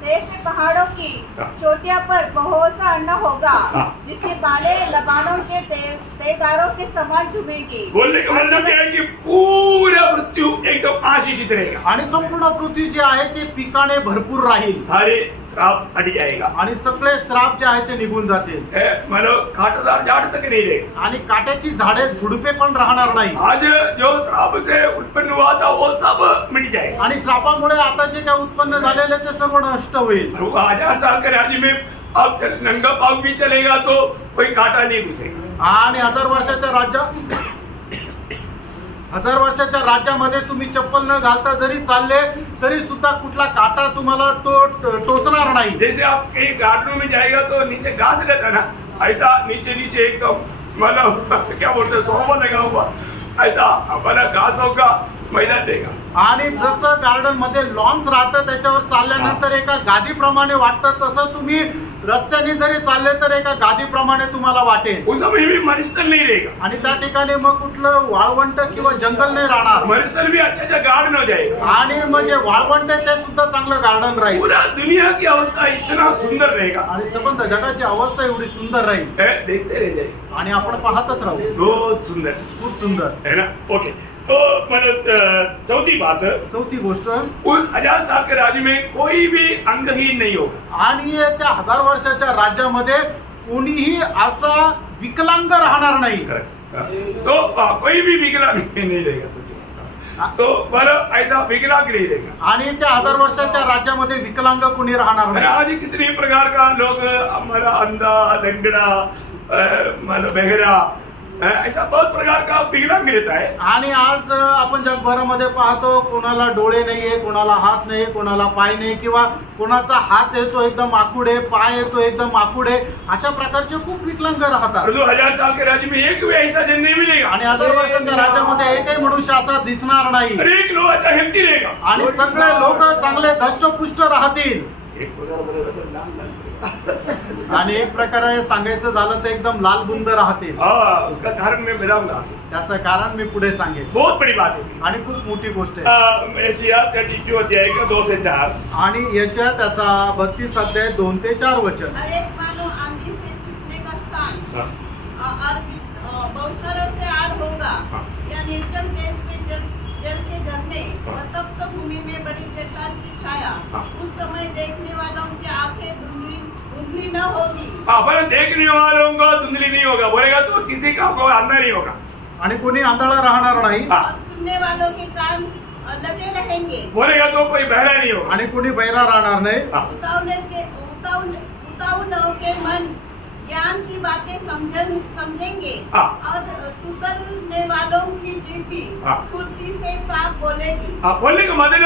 देश में पहाड़ों की हाँ। चोटियों पर बहुत सा अन्न होगा हाँ। जिसकी बालें लबानों के देवदारों के समान झूमेंगी। बोलने का मतलब क्या है कि पूरा मृत्यू एकदम आशीषित रहेगा, आणि संपूर्ण पृथ्वी जी आहे ती पिकाने भरपूर राहील सारे श्राप हट जाएगा, आणि सगळे श्राप जे आहे ते निघून जातील मतलब कांटेदार झाड़ तक नहीं रहेगा। आणि काट्याची झाडे झुडपे पण राहणार नाही आज जो श्राप से उत्पन्न हुआ था वो सब मिट जाएगा। आणि श्रापामुळे आता जे काय उत्पन्न झालेले ते सर्व नष्ट होईल। 1000 साल के राज्य में अब नंगा पाँव भी चलेगा तो कोई कांटा नहीं घुसेगा। आणि 1000 वर्षाच्या राज्यामध्ये तुम्ही चप्पल न घालता जरी चालले तरी सुद्धा कुठला काटा तुम्हाला तो टोचणार नाही। जैसे आप कहीं गार्डनों में जाएगा तो नीचे घास रहता है ना, ऐसा नीचे नीचे एकदम मतलब क्या बोलते हैं सोफा लगा हुआ, ऐसा हमारा घास होगा मैदान देगा। आणि जसं गार्डन मध्ये लॉन्स राहतं त्याच्यावर चालल्यानंतर एका गादीप्रमाणे वाटतं, तसं तुम्ही रस्त्याने जरी चालले तर एका गादीप्रमाणे तुम्हाला वाटेल। उस समय भी मरुस्थल नहीं रहेगा, आणि त्या ठिकाणी मग कुठलं वाळवंट किंवा जंगल नाही राहणार मरुस्थल भी अच्छा गार्डन हो जाएगा। आणि मग जे वाळवंट आहे ते सुद्धा चांगलं गार्डन राहील पूरा दुनिया की अवस्था इतना सुंदर रहेगा, आणि संबंध जगाची अवस्था एवढी सुंदर राहील देखते रह जाए, आणि आपण पाहतच राहू। बहुत सुंदर खूप सुंदर है ना। ओके, तो मतलब चौथी बात, चौथी गोष्ट, उस 1000 साल के राज्य में कोई भी अंगहीन नहीं होगा। आणि त्या 1000 वर्षाच्या राज्यामध्ये कोणीही असा विकलांग राहणार नाही। करेक्ट। तो कोई भी विकलांग नहीं रहेगा, तो मतलब ऐसा विकलांग नहीं रहेगा। आणि त्या 1000 वर्षाच्या राज्यामध्ये विकलांग कोणी राहणार और नाही। आज कितने प्रकार का लोग हमारा अंधा लंगड़ा मतलब बहरा ऐसा बहुत प्रकार का विकलांग रहता है। आणि आज आपण जगभरामध्ये पाहतो कोणाला डोळे नाहीये, कोणाला हात नाही, कोणाला पाय नाही, किंवा कोणाचा हात येतो एकदम आखूड आहे, पाय येतो एकदम आखूड आहे, अशा प्रकारचे खूप विकलांग राहतात। और 2000 साल के राज्य में एक भी ऐसा जन नहीं मिलेगा, आणि 1000 वर्षाच्या राज्यामध्ये एकही मनुष्य असा दिसणार नाही, हर एक लोग अच्छा हेल्थी रहेगा, आणि सगळे लोक चांगले धष्टपुष्ट राहतील। एक प्रकार बोलेगा तो लाल लाल रहेगा। आणि एक प्रकारे सांगायचं झालं तर एकदम लालबुंद राहतील। हाँ, उसका कारण मैं बताऊंगा, त्याचं कारण मी पुढे सांगेन, बहुत बड़ी बात है। आणि खूप मोठी गोष्ट आहे। एशिया 32 अध्याय का 2 से 4, आणि यशया त्याचा 32 अध्याय 2 ते 4 वचन। हर एक मानो आंधी से छुपने का स्थान हाँ, और बौछारों से आड़ होगा, हाँ। या निर्जल देश में जल के झरने हाँ। और तप्त भूमि में बड़ी चट्टान की छाया। हाँ। उस समय देखने वालों की आंखें धुंधली न होगी, अपन देखने वालों को धुंधली नहीं होगा, बोलेगा तो किसी का कोई अंधा नहीं होगा। आणि कोणी आंधळा राहणार नाही, हाँ, और सुनने वालों के कान लगे रहेंगे, बोलेगा तो कोई बहरा नहीं होगा। आणि कोणी बहिरा राहणार नाही। हाँ, उतावलों के मन ज्ञान की बातें समझेंगे, हाँ। और तुतलने वालों की जीभ हाँ। फुर्ती से साफ बोलेगी। हाँ, बोलने का मतलब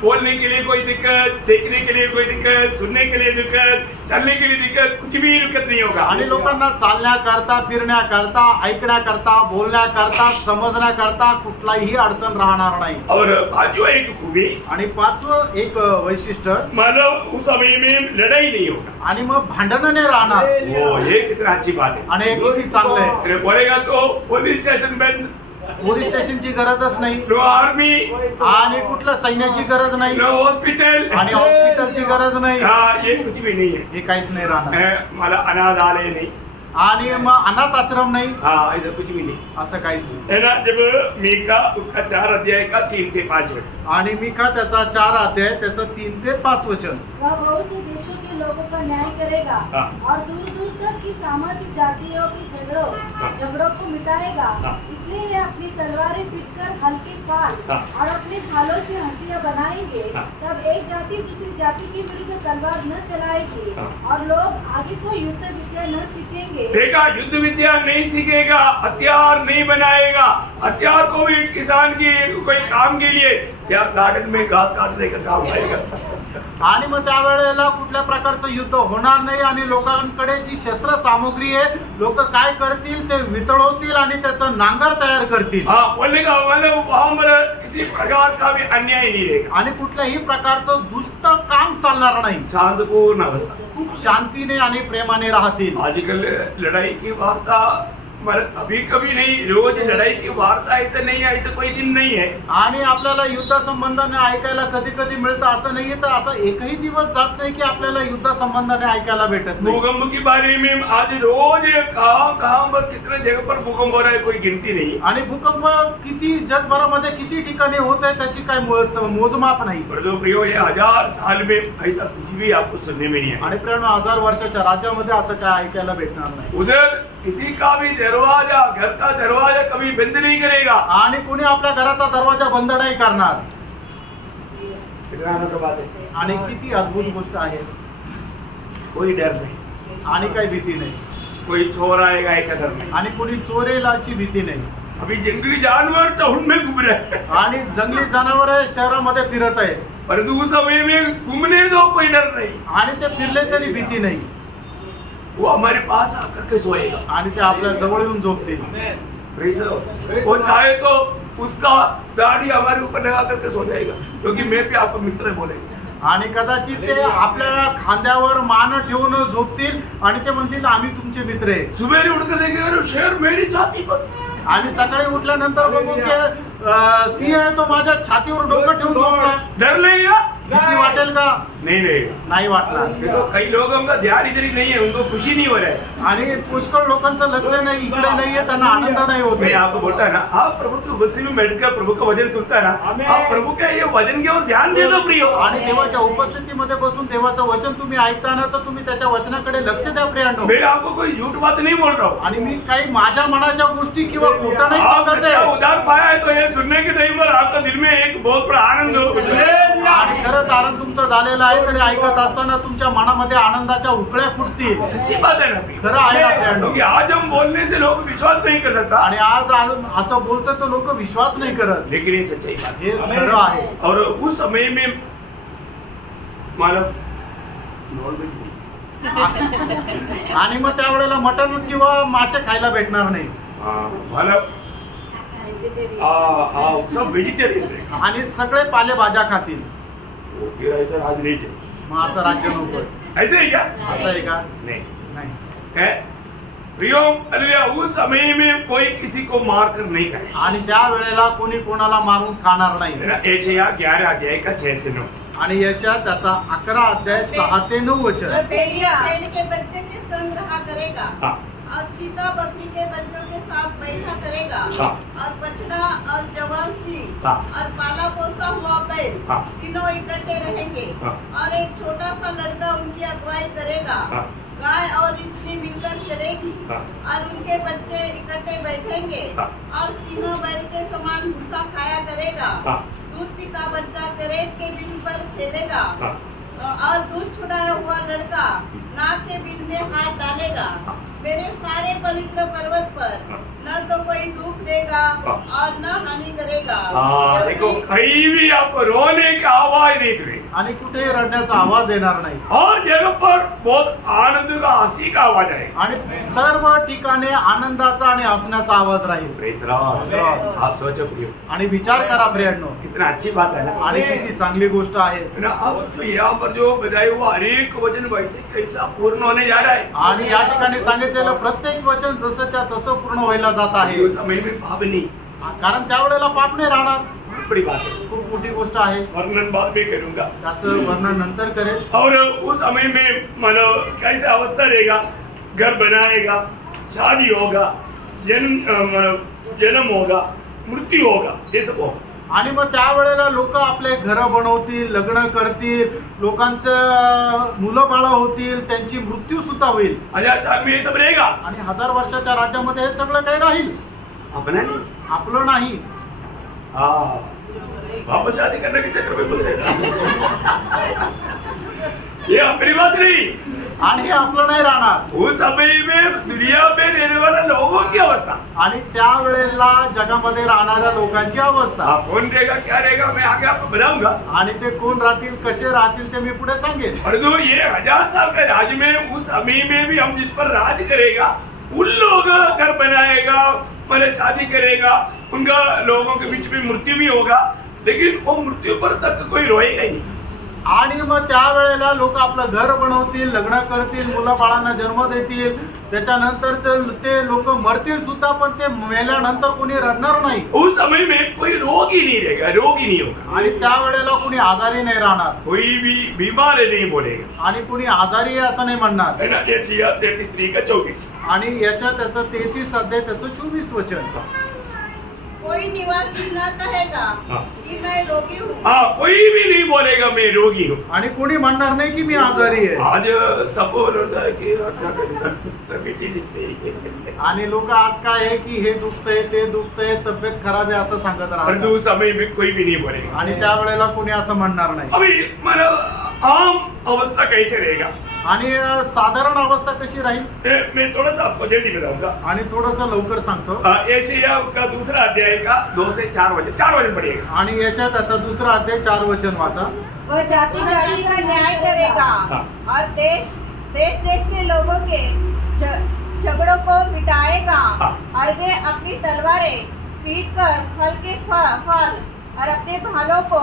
बोलने के लिए कोई दिक्कत, देखने के लिए कोई दिक्कत, सुनने के लिए दिक्कत, चलने के लिए दिक्कत, कुछ भी दिक्कत नहीं होगा। आणि लोकांना चालण्याकरता, फिरण्याकरता, ऐकण्याकरता, बोलण्याकरता, समजण्याकरता कुठलाही अडचण राहणार नाही। और पांचवा एक खूबी, आणि 5वं एक वैशिष्ट्य, मतलब उस समय में लड़ाई नहीं होगा। आणि मग भांडण नाही राहणार। वो ये कितना अच्छी बात है। आणि हे किती चांगलं आहे। अरे बोलेगा तो पुलिस स्टेशन बंद, पोलीस स्टेशनची गरजच नाही, नो आर्मी, आणि कुठलं सैन्याची गरज नाही, नो हॉस्पिटल, आणि हॉस्पिटलची गरज नाही, हाँ, ये कुछ भी नहीं है। हे काहीच नाही राहणार। मला अनाथालय नहीं, आणि मग अनाथ आश्रम नाही, हाँ, ऐसा कुछ भी नहीं असं काहीच नाही। है ना। जब मीका उसका 4 अध्याय का 3 से 5 वचन, आणि मिका त्याचा 4 अध्याय त्याचं 3 ते 5 वचन। वह बहुत से देशों के लोगों का न्याय करेगा हाँ। और दूर दूर तक की सामाजिक जातियों की हाँ। झगड़ों को मिटाएगा। हाँ। इसलिए वे अपनी तलवारें पीटकर हल्के फाल हाँ। और अपने फालों से हंसियां बनाएंगे। हाँ। तब एक जाति दूसरी जाति के विरुद्ध तलवार न चलाएगी हाँ। और लोग आगे को युद्ध विद्या न सीखेंगे। देखा, युद्ध विद्या नहीं सीखेगा, हथियार नहीं बनाएगा। हथियार को भी किसान की कोई काम के लिए या गार्डन में घास काटने का काम आएगा। आणि मग त्यावेळेला कुठल्या प्रकारचं युद्ध होणार नाही, आणि लोकांकडे जी शस्त्र सामग्री आहे लोक काय करतील ते वितळवतील आणि त्याचं नांगर तयार करतील। हाँ, बोलने का मतलब वहाँ पर किसी प्रकार का भी अन्याय नहीं रहेगा, आणि कुठल्याही प्रकारचं दुष्ट काम चालणार नाही, शांतपूर्ण अवस्था। खूप शांतीने आणि प्रेमाने राहतील। आजकल लड़ाई की वार्ता मतलब कभी कभी नहीं, रोज लड़ाई की वार्ता ऐसा नहीं है, ऐसा कोई दिन नहीं है. आणि आपल्याला युद्ध संबंधाने ऐकायला कधी कधी मिळतं असं नाहीये, तर असा एकही दिवस जात नाही की आपल्याला युद्ध संबंधाने ऐकायला भेटत नाही. भूकंप के बारे में आज रोज कहाँ पर कितने जगह पर भूकंप हो रहा है कोई गिनती नहीं. आणि भूकंप किती जगभरामध्ये किती ठिकाणी होत आहे त्याची काय मोजमाप नाही. पर जो प्रियो ये 1000 साल में ऐसा कुछ भी आपको सुनने में नहीं है. आणि प्रेरणा 1000 वर्षाच्या राज्यामध्ये असं काय ऐकायला भेटणार नाही. उधर किसी का भी दरवाजा, घर का दरवाजा कभी बंद नहीं करेगा. आणि कुणी आपल्या घराचा दरवाजा बंद नाही करणार. कितना अनोखा बात है. आणि किती अद्भुत गोष्ट आहे. कोई डर नहीं, आणि काही भीती नाही. कोई चोर आएगा ऐसा डर नहीं. आणि कुणी चोरेलाची भीती नाही. अभी जंगली जानवर टाउन में घूम रहे हैं, आणि जंगली जनावर शहरामध्ये फिरत आहे. परंतु उस समय में घूमने दो, कोई डर नहीं. आणि ते फिरले तरी भीती नाही. वो हमारे पास आकर के सोएगा. आणि ते आपल्या जवळ येऊन झोपतील. Praise the Lord. वो चाहे तो उसका दाढ़ी हमारे ऊपर लगा करके सो जाएगा, क्योंकि मैं भी आपको मित्र बोलेंगे. आणि कदाचित ते आपल्या खांद्यावर मान ठेवून झोपतील आणि ते म्हणतील आम्ही तुमचे मित्र आहे. सुबह उठ कर देखेगा शेर मेरी छाती पर. आणि सकाळी उठल्यानंतर बघू की सिंह आहे तो माझ्या छातीवर डोकं ठेवून झोपला. डर लगेगा? भीती वाटेल का? नहीं रहेगा. नाही वाटणार. देखो कई लोगों का ध्यान इधर ही नहीं है, उनको खुशी नहीं हो रहा है. आणि पुष्कळ लोकांचं लक्ष नाही इकडे नाहीये, त्यांना आनंद नाही होत. मैं आपको बोलता है ना, आप प्रभु की उपस्थिति में बैठकर प्रभु का वचन सुनता है ना, आप प्रभु के ये वचन की ओर ध्यान दे दो प्रियो. आणि देवाच्या उपस्थितीमध्ये बसून देवाचं वचन तुम्ही ऐकताना तर तुम्ही त्याच्या वचनाकडे लक्ष द्या प्रियांनो. मैं आपको कोई झूठ बात नहीं बोल रहा हूँ. आणि मी काही माझ्या मनाच्या गोष्टी किंवा खोटं नाही आप सांगत सच्चा आहे. उद्धार पाया है तो ये सुनने के टाइम पर आपका दिल में एक बहुत बड़ा आनंद हो. आणि खरं तारण तुमचं झालेलं आहे तरी ऐकत असताना तुमच्या मनामध्ये आनंदाच्या उकळ्या फुटतील. सच्ची बात है ना प्रियो. खरं आहे ना प्रियांनो. क्योंकि आज हम बोलने से लोग विश्वास नहीं कर सकता, आणि आज असं बोलतोय तर लोक विश्वास नाही करत. लेकिन ये सच्चाई बात हे खरं आहे. है. और उस समय में मानव नॉनवेज नहीं. आणि मग त्यावेळेला मटण किंवा मासे खायला भेटणार नाही. मानव सब वेजिटेरियन है. आणि सगळे पालेभाज्या खातील. वो फिर ऐसा राज नहीं चाहिए. मग असं राज्य नको. ऐसे ही क्या? असं आहे का? नहीं नाही. है. प्रियो हालेलुया, उस समय में कोई किसी को मार कर नहीं खाए. आणि त्या वेळेला कोणी कोणाला मारून खाणार नाही. है ना. यशायाह 11 अध्याय का 6 से 9. आणि यशा त्याचा 11 अध्याय 6 ते 9 वचन. भेड़िया भेड़ के बच्चे के संग रहा करेगा हाँ. और चीता बकरी के बच्चों के साथ बैठा करेगा हाँ. और बछड़ा और जवान सिंह हाँ. और पाला पोसा हुआ बैल हाँ. तीनों इकट्ठे रहेंगे हाँ. और एक छोटा सा लड़का उनकी अगुवाई करेगा. हाँ. गाय और रिछनी मिलकर चरेगी हाँ. और उनके बच्चे इकट्ठे बैठेंगे हाँ. और सिंह बैल के समान भूसा खाया करेगा. हाँ. दूध पीता बच्चा करेब के बिल पर खेलेगा हाँ. और दूध छुड़ाया हुआ लड़का नाक के बिल में हाथ डालेगा. मेरे सारे पवित्र पर्वत पर न तो कोई दुख देगा और न हानि करेगा. हाँ, देखो कहीं भी आपको रोने की आवाज नहीं सुनेगी. आणि कुठेही रडण्याचा आवाज येणार नाही. और जगह पर बहुत आनंद का, हंसी का आवाज आएगा. आणि सर्व ठिकाणी आनंदाचा आणि हसण्याचा आवाज राहील. Praise the Lord. आप सोचो प्रियो, आणि विचार करा प्रियांनो. कितना अच्छी बात है ना. आणि किती चांगली गोष्ट आहे. है ना. आप सोचो यहाँ पर जो बताया हुआ हर एक वचन वैसे कैसा पूर्ण होने जा रहा है. आणि या ठिकाणी सांगितलेलं प्रत्येक वचन जसंच्या तसं पूर्ण व्हायला जात आहे. उस समय में पाप नहीं. कारण त्यावेळेला पाप नाही राहणार. बहुत बड़ी बात है. खूप मोठी गोष्ट आहे. वर्णन बाद में करूंगा. त्याचं वर्णन नंतर करेल. और उस समय में मानो कैसे अवस्था रहेगा. घर बनाएगा, शादी होगा, जन्म होगा, मृत्यू होगा, ये सब होगा. आणि मग त्यावेळेला लोक आपले घरं बनवतील, लग्न करतील, लोकांचं मुलं बाळ होतील, त्यांची मृत्यू सुद्धा होईल. 1000 साल में ये सब रहेगा. आणि 1000 वर्षाच्या राज्यामध्ये हे सगळं काही राहील. अपना नहीं. आपलं नाही. हाँ, वापस शादी करने के चक्कर में बोल ये अपनी बात नहीं. आणि हे आपलं नाही राहणार. उस समय में दुनिया में रहने वाले लोगों की अवस्था. आणि त्यावेळेला जगामध्ये राहणाऱ्या लोकांची अवस्था. आप कौन रहेगा, क्या रहेगा, मैं आगे आपको बताऊंगा. आणि ते कोण राहतील, कसे राहतील ते मी पुढे सांगेन. और जो ये 1000 साल का राज में उस समय में भी हम जिस पर राज करेगा, उन लोग घर बनाएगा, मतलब शादी करेगा, उनका लोगों के बीच में मृत्यु भी होगा, लेकिन वो मृत्यु पर तक कोई रोएगा ही नहीं. आणि मग त्यावेळेला लोक आपलं घर बनवतील, लग्न करतील, मुलं बाळांना जन्म देतील, त्याच्यानंतर ते लोक मरतील सुद्धा, पण ते मेल्यानंतर कोणी रडणार नाही. उस समय में कोई रोग ही नहीं रहेगा, रोग ही नहीं होगा, आणि त्यावेळेला कोणी आजारी नाही राहणार कोई भी बीमार नहीं बोलेगा, आणि कोणी आजारी आहे असं नाही म्हणणार. है ना. यशायाह 33:24. आणि यशा त्याचं 33 अध्याय त्याचं 24 वचन. कोई निवासी न कहेगा हाँ. कि मैं रोगी हूँ. हाँ, कोई भी नहीं बोलेगा मैं रोगी हूँ. आणि कोणी म्हणणार नाही की मी आजारी आहे. आज सबको होता है कि तबीयत ही नहीं. आणि लोक आज काय आहे की हे दुखतंय, ते दुखतंय, तब्येत खराब आहे असं सांगत परंतु राहतात. उस समय में कोई भी नहीं बोलेगा. आणि त्यावेळेला कोणी असं म्हणणार नाही. अभी मानो आम अवस्था कैसे रहेगा, आणि साधारण अवस्था कशी राहील. मैं थोड़ा सा आपको जल्दी बताऊंगा. आणि थोडस लवकर सांगतो. यशायाह का दूसरा अध्याय का 2 से 4 वचन, 4 वचन पढ़िएगा. आणि यशा त्याचा दुसरा अध्याय 4 वचन वाचा. वह जाति जाति का न्याय करेगा हाँ. और देश देश के लोगों के झगड़ों को मिटाएगा हाँ. और वे अपनी तलवारें पीट कर फल के फल और अपने भालों को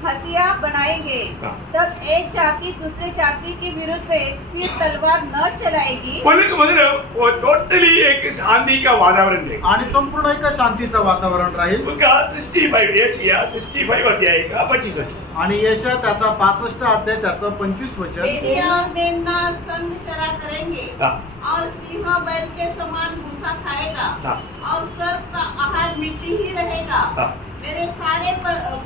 हसिया बनाएंगे. हाँ. तब एक जाति दूसरे जाति के विरुद्ध में फिर तलवार न चलाएगी. बोलने का मतलब वो टोटली एक शांति का वातावरण रहेगा. आणि संपूर्ण एक शांतीचं वातावरण राहील. उसका 65 यशायाह 65 अध्याय का 25 वचन. आणि यशा त्याचा 65 अध्याय त्याचं 25 वचन. भेड़िया और मेमना संग चरा करेंगे हाँ. और सिंह बैल के समान भूसा खाएगा हाँ. और सर्प का आहार मिट्टी ही रहेगा. हाँ. मेरे सारे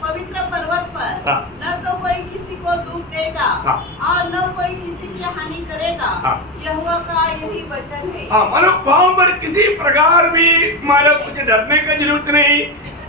पवित्र पर्वत पर हाँ. न तो कोई किसी को दुख देगा हाँ. और न कोई किसी की हानि करेगा. हाँ. यहोवा का यही वचन है. हाँ, मानो वहां पर किसी प्रकार भी मानो कुछ डरने का जरूरत नहीं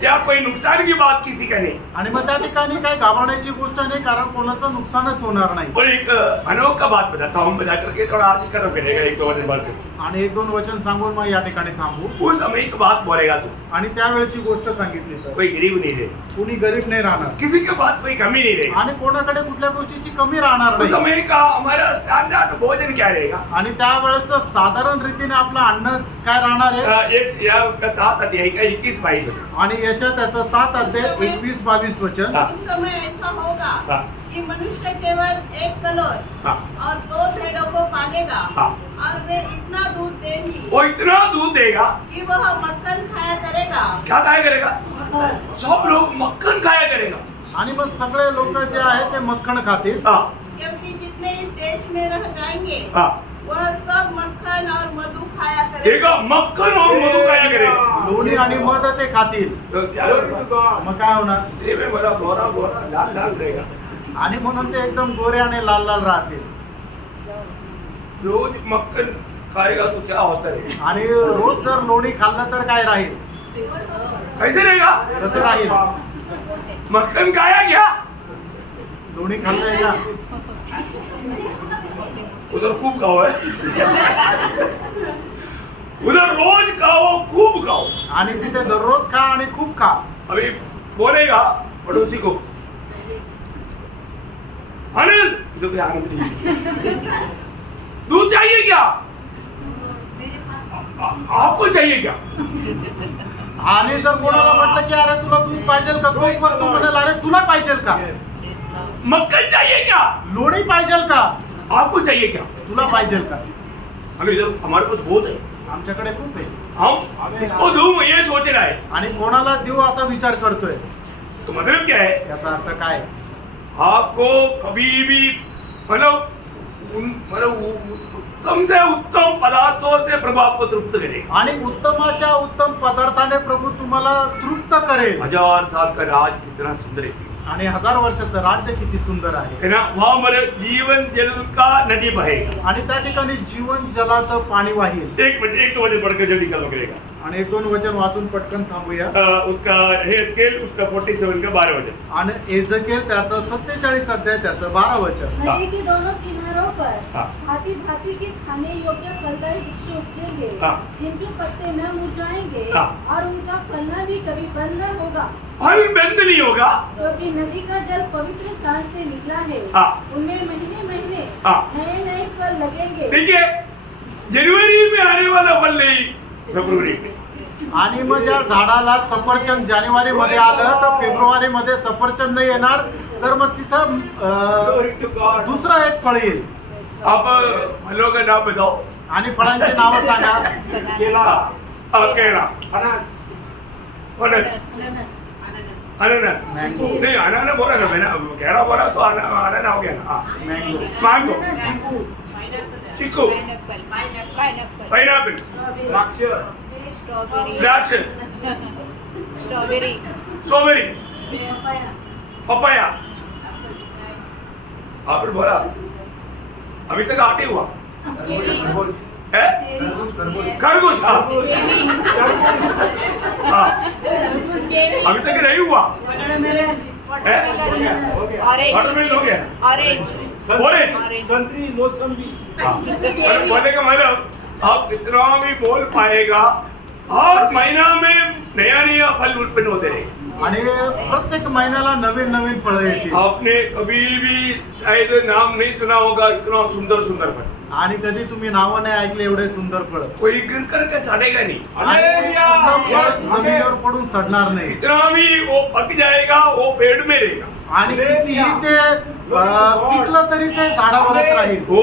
या कोई नुकसान की बात किसी का नहीं. आणि मग त्या ठिकाणी काही घाबरण्याची गोष्ट नाही, कारण कोणाचं नुकसानच होणार नाही. और एक अनोखा बात बताता हूँ, बता करके थोड़ा आज खत्म करेगा 1-2 वचन बढ़ के. आणि 1-2 वचन सांगून मग या ठिकाणी थांबू. उस समय एक बात बोलेगा तू, आणि त्यावेळेची गोष्ट सांगितली तर कोई गरीब नहीं रहेगा, कोणी गरीब नाही राहणार, किसी के पास कोई कमी नहीं रहेगी. आणि कोणाकडे कुठल्या गोष्टीची कमी राहणार उस नाही. समय का हमारा स्टैंडर्ड भोजन क्या रहेगा. आणि त्यावेळेचं साधारण रीतीने आपलं अन्न काय राहणार आहे. यशायाह उसका 7 अध्याय का 21-22 वचन. आणि यशा त्याचं 7 अध्याय 21-22 वचन. हाँ. उस समय ऐसा होगा हाँ. कि मनुष्य केवल 1 कलोर हाँ. और 2 भेड़ों को पालेगा हाँ. और वे इतना दूध देंगी वो इतना दूध देगा, कि वह मक्खन खाया करेगा. क्या खाया करेगा, सब लोग मक्खन खाया करेगा. आणि मग सगळे लोक जे आहेत ते मक्खन खातील. हाँ. क्योंकि जितने इस देश में रह जाएंगे हाँ. वह सब मक्खन और मधु खाया देखा, करेगा. मक्खन और मधु खाया करेगा. लोणी आणि मध ते खातील. तो क्या होगा? मग काय होणार. इसलिए मैं बोला गोरा गोरा लाल लाल रहेगा. आणि म्हणून ते एकदम गोरे आणि लाल लाल राहतील. रोज मक्खन खाएगा तो क्या होता है, आणि रोज जर लोणी खाल्लं तर काय राहील. कैसे रहेगा. कसं राहील. मक्खन खाया क्या, लोणी खाल्लंय का. उधर खूब खाओ है. उधर रोज खाओ, खूब खाओ. आणि तिथे दररोज खा आणि खूप खा. अभी बोलेगा पड़ोसी को, आनंद, तो भी आनंद नहीं. दूध चाहिए क्या, आपको चाहिए क्या. आणि जर कोणाला म्हटलं की अरे तुला दूध पाहिजे का, दूध पण तू म्हणाल अरे तुला पाहिजे का. मक्खन चाहिए क्या, लोणी पाहिजे का, आपको चाहिए क्या. तुला पाहिजे का. अभी इधर हमारे पास बहुत है, आमच्याकडे खूप आहे. हम इसको दूं ये सोच रहा है. आणि कोणाला देऊ असा विचार करतोय. तो मतलब क्या है, याचा अर्थ काय. आपको कभी भी मतलब उत्तम से उत्तम पदार्थों से प्रभु आपको तृप्त करेगा. आणि उत्तमाच्या उत्तम पदार्थाने प्रभू तुम्हाला तृप्त करेल. 1000 साल का राज कितना सुंदर है. आणि 1000 वर्षाचं राज्य किती सुंदर आहे. है ना. वहाँ पर जीवन जल का नदी बहेगा. आणि त्या ठिकाणी जीवन जलाचं पाणी वाहील. एक तो वचन पढ़कर जल्दी खत्म करेगा. आणि 1-2 वचन वाचून पटकन थांबूया. उसका है स्केल उसका 47 का 12 वचन. आणि एजकेल त्याचं 47 अध्याय त्याचं 12 वचन. नदी के दोनों किनारों पर हाँ. भांति भांति के खाने योग्य फलदायी वृक्ष उपजेंगे, हाँ. जिनके पत्ते न मुरझाएंगे हाँ. और उनका फलना भी कभी बंद न होगा, फल बंद नहीं होगा. क्योंकि नदी का जल पवित्र स्थान से निकला है. हाँ. उनमें महीने महीने हाँ. नए नए फल लगेंगे. देखिए, जनवरी में आने वाला फल नहीं फेब्रुवरी में. आणि मग ज्या झाडाला सफरचंद जानेवारी मध्ये आलं तर फेब्रुवारी मध्ये सफरचंद येणार, तर मग तिथं दुसरा एक फळ येईल. आप फलों का नाम बताओ. आणि फळांची नावं सांगा. केळा, फणस, अननस. मँगो, नहीं अनाना बोला ना मैंने, केळा बोला तो अनाना हो गया ना. हाँ. मँगो, मैंगो, चिकू, पाइनएप्पल, द्राक्ष, स्ट्रॉबेरी स्ट्रॉबेरी, पपाया. आपने बोला अभी तक 8 ही हुआ. है? खरगोश. हाँ. हाँ. अभी तक नहीं हुआ. है? वाटरमेलन हो गया. Orange orange. संतरी, मोसंबी. हाँ. और बोलने का मतलब आप कितना भी बोल पाएगा, हर महीना में नया नया फल उत्पन्न होते रहेंगे. आणि प्रत्येक महिन्याला नवीन नवीन फळं येतील. आपने कभी भी शायद नाम नहीं सुना होगा इतना सुंदर सुंदर फल. आणि कधी तुम्ही नावं नाही ऐकले एवढे सुंदर फळं. कोई गिर करके सड़ेगा नहीं. आणि फळ जमिनीवर पडून सडणार नाही. इतना भी वो पक जाएगा, वो पेड़ में रहेगा. आणि कितीही ते पिकलं तरी ते झाडावरच राहील. वो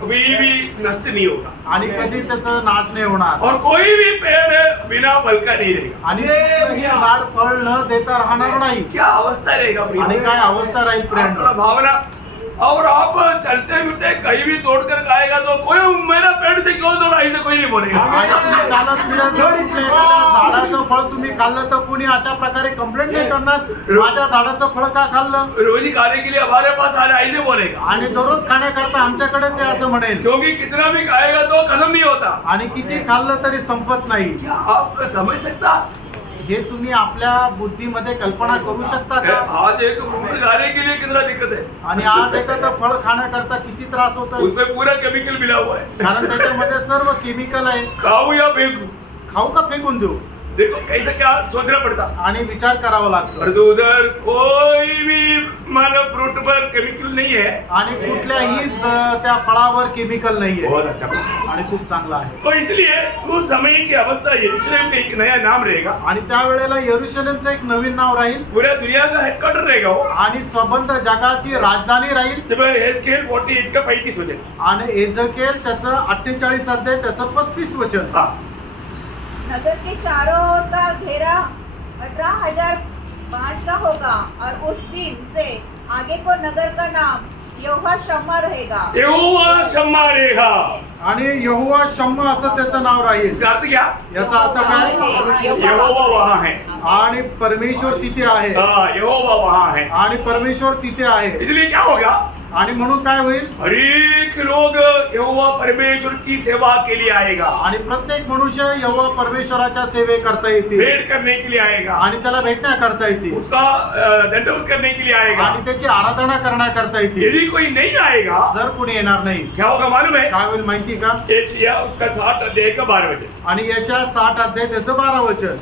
कभी भी नष्ट नहीं होगा. आणि कधी त्याचा नाश नाही होणार. और कोई भी पेड़ बिना फल का नहीं रहेगा. आणि हे झाड फळ न देता राहणार नाही. क्या अवस्था रहेगा भाई. आणि काय अवस्था राहील फ्रेंड. आपका भावना. और आप चलते फिरते कहीं भी तोड़ कर खाएगा तो कोई मेरा पेड़ से क्यों तोड़ा, ऐसे कोई नहीं बोलेगा. आणि तुम्ही चालत फिरत जर कुठल्या एखाद्या झाडाचं फळ तुम्ही खाल्लं तर कोणी अशा प्रकारे कंप्लेंट नाही करणार, माझ्या झाडाचं फळ का खाल्लं. रोजी खाने के लिए हमारे पास आ रहा है, ऐसे बोलेगा. आणि दररोज खाण्याकरता आमच्याकडेच आहे असं म्हणेल. क्योंकि कितना भी खाएगा तो खत्म नहीं होता. आणि किती खाल्लं तरी संपत नाही. क्या आप समझ सकता. हे तुम्ही आपल्या बुद्धीमध्ये कल्पना करू शकता का. आज एक फ्रूट खाने के लिए कितना दिक्कत है. आणि आज एखादं फळ खाण्याकरता किती त्रास होतोय. उसमें पूरा केमिकल मिला हुआ है. कारण त्याच्यामध्ये सर्व केमिकल आहे. खाओ या फेंकू. खाऊ का फेकून देऊ. देखो कैसे क्या सोचना पड़ता. आणि विचार करावा लागतो. और तो उधर कोई भी मानव फ्रूट पर केमिकल नहीं है. आणि कुठल्याही त्या फळावर केमिकल नाहीये. बहुत अच्छा. आणि खूप चांगला आहे. तो इसलिए उस समय की अवस्था यरूशलेम का एक नया नाम रहेगा. आणि त्यावेळेला यरुशलेमचं एक नवीन नाव राहील. पूरा दुनिया का हेडक्वार्टर रहेगा वो. आणि संबंध जगाची राजधानी राहील. जब हेस्केल 48 का 35 वचन. आणि एजकेल त्याचं 48 अध्याय त्याचं 35 वचन. हाँ. नगर के चारों ओर का घेरा 18,005 का होगा और उस दिन से आगे को नगर का नाम यहोवा शम्मा रहेगा. यहोवा शम्मा रहेगा. आणि यहोवा शम्मा असं त्याचं नाव राहील. इसका अर्थ क्या. याचा अर्थ काय. यहोवा वहाँ है. आणि परमेश्वर तिथे आहे. हाँ, यहोवा वहाँ है. आणि परमेश्वर तिथे आहे. इसलिए क्या होगा. आणि म्हणून काय होईल. हर एक लोग यहोवा परमेश्वर की सेवा के लिए आएगा. आणि प्रत्येक मनुष्य यहोवा परमेश्वराच्या सेवे करता येतील. भेंट करने के लिए आएगा. आणि त्याला भेटण्या करता येतील. उसका दंडवत करने के लिए आएगा. आणि त्याची आराधना करण्याकरता येतील. यदि कोई नहीं आएगा जर कोणी येणार नाही क्या होगा मालूम है. काय होईल माहिती का. एशिया उसका 60 अध्याय का 12 वचन. आणि यशा 60 अध्याय त्याचं 12 वचन.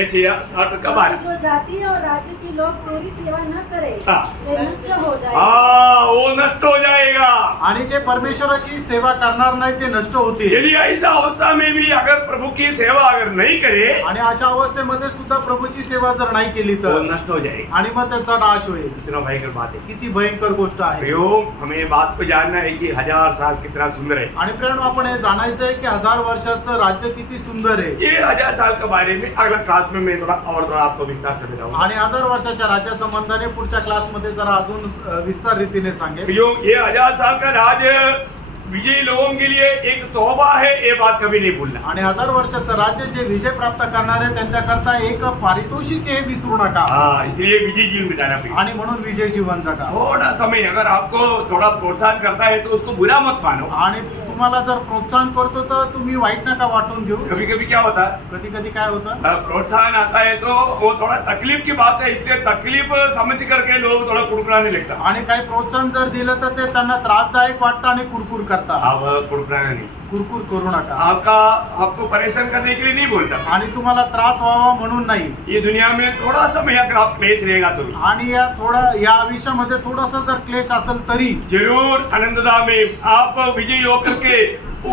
एशिया 60 का 12. जो जाति और राज्य के लोग तेरी सेवा न करे हाँ. वे नष्ट हो जाए. हाँ, वो नष्ट हो जाएगा. आणि जे परमेश्वराची सेवा करणार नाही ते नष्ट होतील. यदि ऐसा अवस्था में भी अगर प्रभु की सेवा अगर नहीं करे आणि अशा अवस्थेमध्ये सुद्धा प्रभूची सेवा जर नाही केली तो तर नष्ट हो जाएगा. आणि मग त्याचा नाश होईल. कितना भयंकर बात है. किती भयंकर गोष्ट आहे. प्रियो, हमें बात को जानना है कि 1000 साल कितना सुंदर है. आणि प्रेरणा आपण हे जाणायचं आहे की 1000 वर्षाचं राज्य किती सुंदर आहे. ये 1000 साल के बारे में अगला क्लास में मैं थोड़ा आपको विस्तार से बताऊंगा. आणि 1000 वर्षाच्या राज्या संबंधाने पुढच्या क्लासमध्ये जरा अजून विस्तार रीतीने सांगेल. प्रियो, ये 1000 साल का राज विजयी लोगों के लिए एक तोबा है, ये बात कभी नहीं भूलना. आणि 1000 वर्षाचं राज्य जे विजय प्राप्त करणारे त्यांच्याकरता एक पारितोषिक हे विसरू नका. हाँ, इसलिए विजय जीवन बिताना चाहिए. आणि म्हणून विजय जीवन जगा. थोड़ा समय अगर आपको थोड़ा प्रोत्साहन करता है तो उसको बुरा मत मानो. आणि तुम्हाला जर प्रोत्साहन करतो तर तुम्ही वाईट नका वाटून घेऊ. कभी कभी क्या होता है, कधी कधी काय होतं. प्रोत्साहन आता है तो वो थोड़ा तकलीफ की बात है, इसलिए तकलीफ समझ करके लोग थोड़ा कुड़कुड़ाने लगता. आणि काही प्रोत्साहन जर दिलं तर ते त्यांना त्रासदायक वाटतं आणि कुरकुर करतात. अब कुड़कुड़ाना नहीं. कुरकुर करू नका. आपको परेशान करने के लिए नहीं बोलता. आणि तुम्हाला त्रास व्हावा म्हणून नाही. ये दुनिया में थोड़ा समय अगर आप क्लेश रहेगा तो भी आणि या आयुष्यामध्ये थोडासा जर क्लेश असेल तरी जरूर आनंददा में आप विजयी होकर के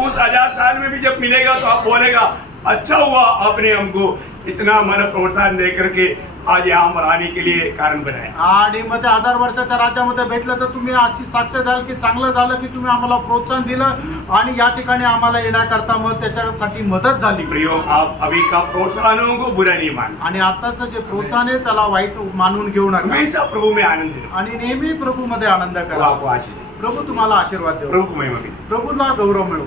उस 1000 साल में भी जब मिलेगा तो आप बोलेगा अच्छा हुआ आपने हमको इतना मन प्रोत्साहन दे करके आज यहाँ पर आने के लिए कारण बनाया। आणि मग ते 1000 वर्षाच्या राज्यामध्ये भेटलं तर तुम्ही अशी साक्ष द्याल की चांगलं झालं की तुम्ही आम्हाला प्रोत्साहन दिलं आणि या ठिकाणी आम्हाला येण्याकरता मग त्याच्यासाठी मदत झाली. प्रियो, आप अभी का प्रोत्साहनों को बुरा नहीं मान, आणि आताचं जे प्रोत्साहन आहे त्याला वाईट मानून घेऊ नका हमेशा प्रभु में आनंद दे। आणि नेहमी प्रभू मध्ये आनंद प्रभु करा. आपको आशीष दे। प्रभू तुम्हाला आशीर्वाद देऊ. प्रभु को महिमा दे। प्रभूला गौरव मिळवू.